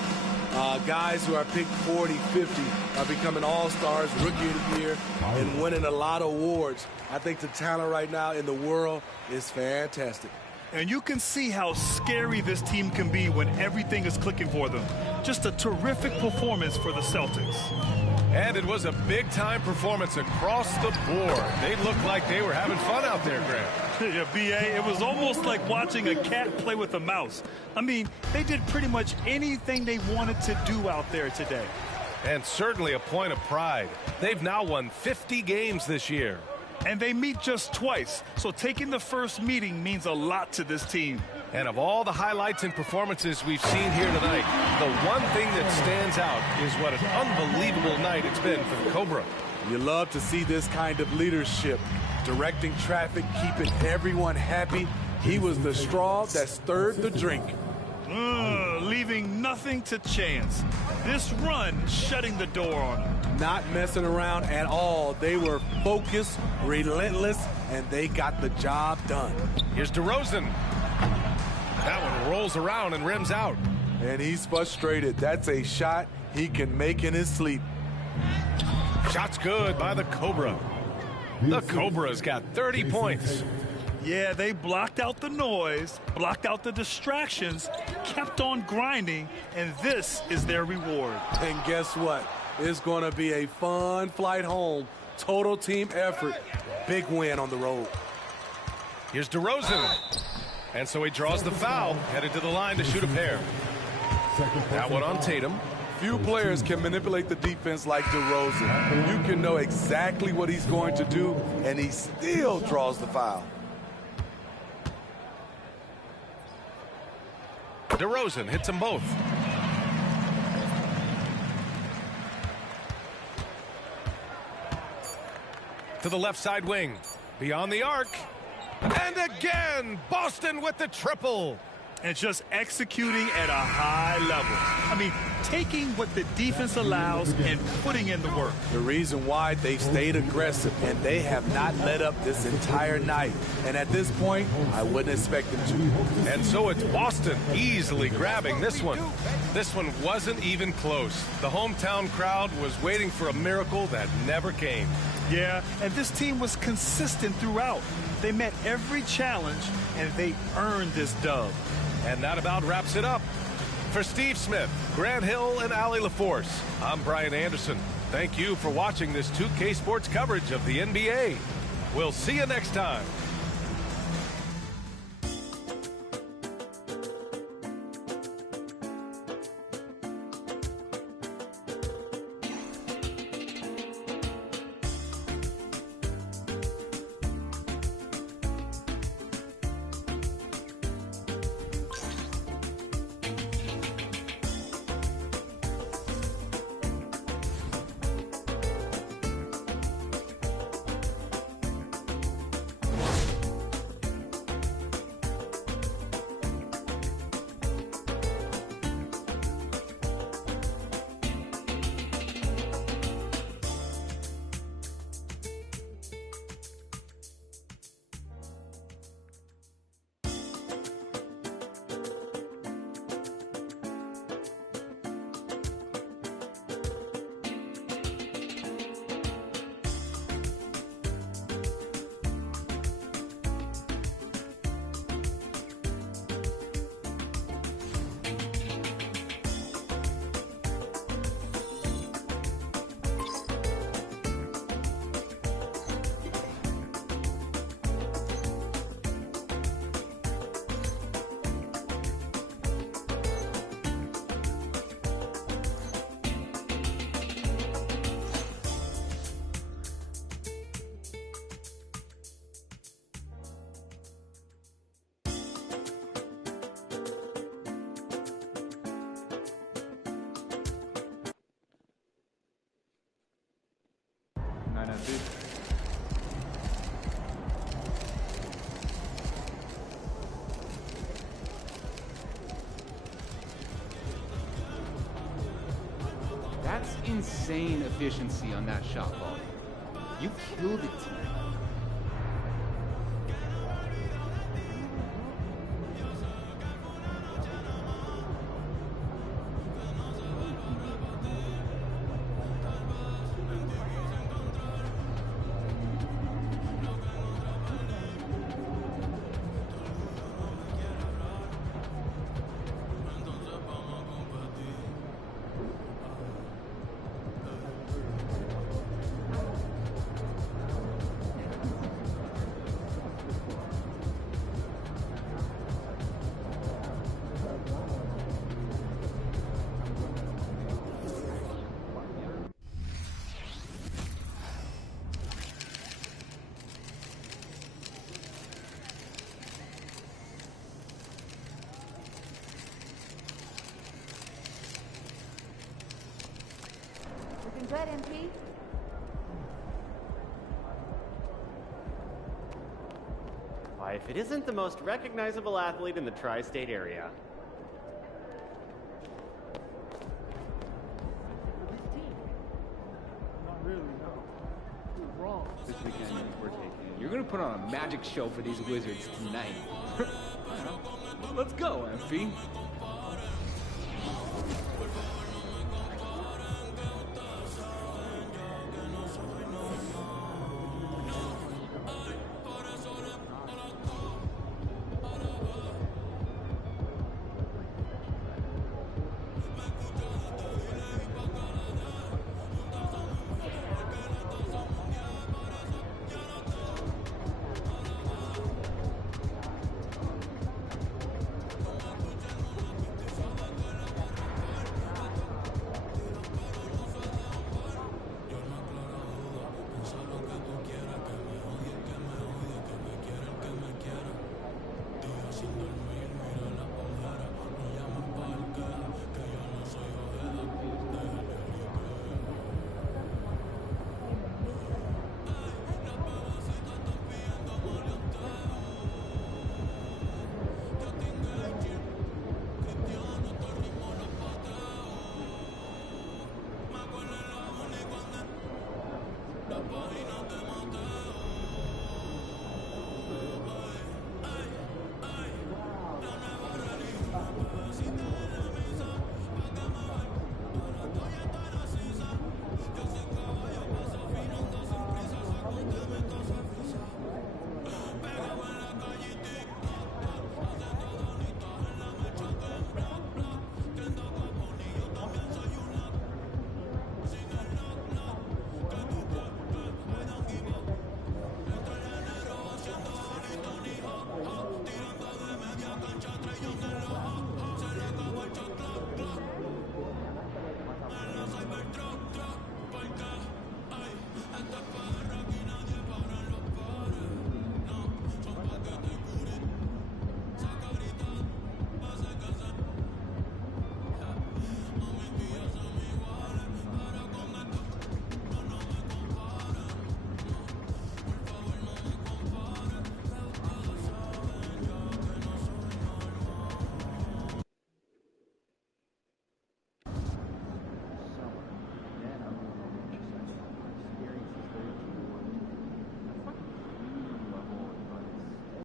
Guys who are picked 40, 50 are becoming all-stars, rookie of the year, and winning a lot of awards. I think the talent right now in the world is fantastic. And you can see how scary this team can be when everything is clicking for them. Just a terrific performance for the Celtics. And it was a big-time performance across the board. They looked like they were having fun out there, Grant. Yeah, B.A., it was almost like watching a cat play with a mouse. I mean, they did pretty much anything they wanted to do out there today. And certainly a point of pride. They've now won 50 games this year. And they meet just twice, so taking the first meeting means a lot to this team. And of all the highlights and performances we've seen here tonight, the one thing that stands out is what an unbelievable night it's been for the Cobra. You love to see this kind of leadership, directing traffic, keeping everyone happy. He was the straw that stirred the drink. Leaving nothing to chance. This run shutting the door on him. Not messing around at all. They were focused, relentless, and they got the job done. Here's DeRozan. That one rolls around and rims out. And he's frustrated. That's a shot he can make in his sleep. Shot's good by the Cobra. The Cobra's got 30 points. Yeah, they blocked out the noise, blocked out the distractions, kept on grinding, and this is their reward. And guess what? It's going to be a fun flight home. Total team effort. Big win on the road. Here's DeRozan. And so he draws the foul, headed to the line to shoot a pair. That one on Tatum. Few players can manipulate the defense like DeRozan. You can know exactly what he's going to do, and he still draws the foul. DeRozan hits them both. To the left side wing. Beyond the arc. And again, Boston with the triple. And just executing at a high level. I mean, taking what the defense allows and putting in the work. The reason why they've stayed aggressive, and they have not let up this entire night. And at this point, I wouldn't expect them to. And so it's Boston easily grabbing this one. This one wasn't even close. The hometown crowd was waiting for a miracle that never came. Yeah, and this team was consistent throughout. They met every challenge, and they earned this dub. And that about wraps it up. For Steve Smith, Grant Hill, and Allie LaForce, I'm Brian Anderson. Thank you for watching this 2K Sports coverage of the NBA. We'll see you next time. MP. That's insane efficiency on that shot volume. You killed it tonight. Looking good, MP. Why, if it isn't the most recognizable athlete in the tri-state area. Not really, no. You're wrong. This weekend we're taking. You're gonna put on a magic show for these Wizards tonight. Let's go, MP.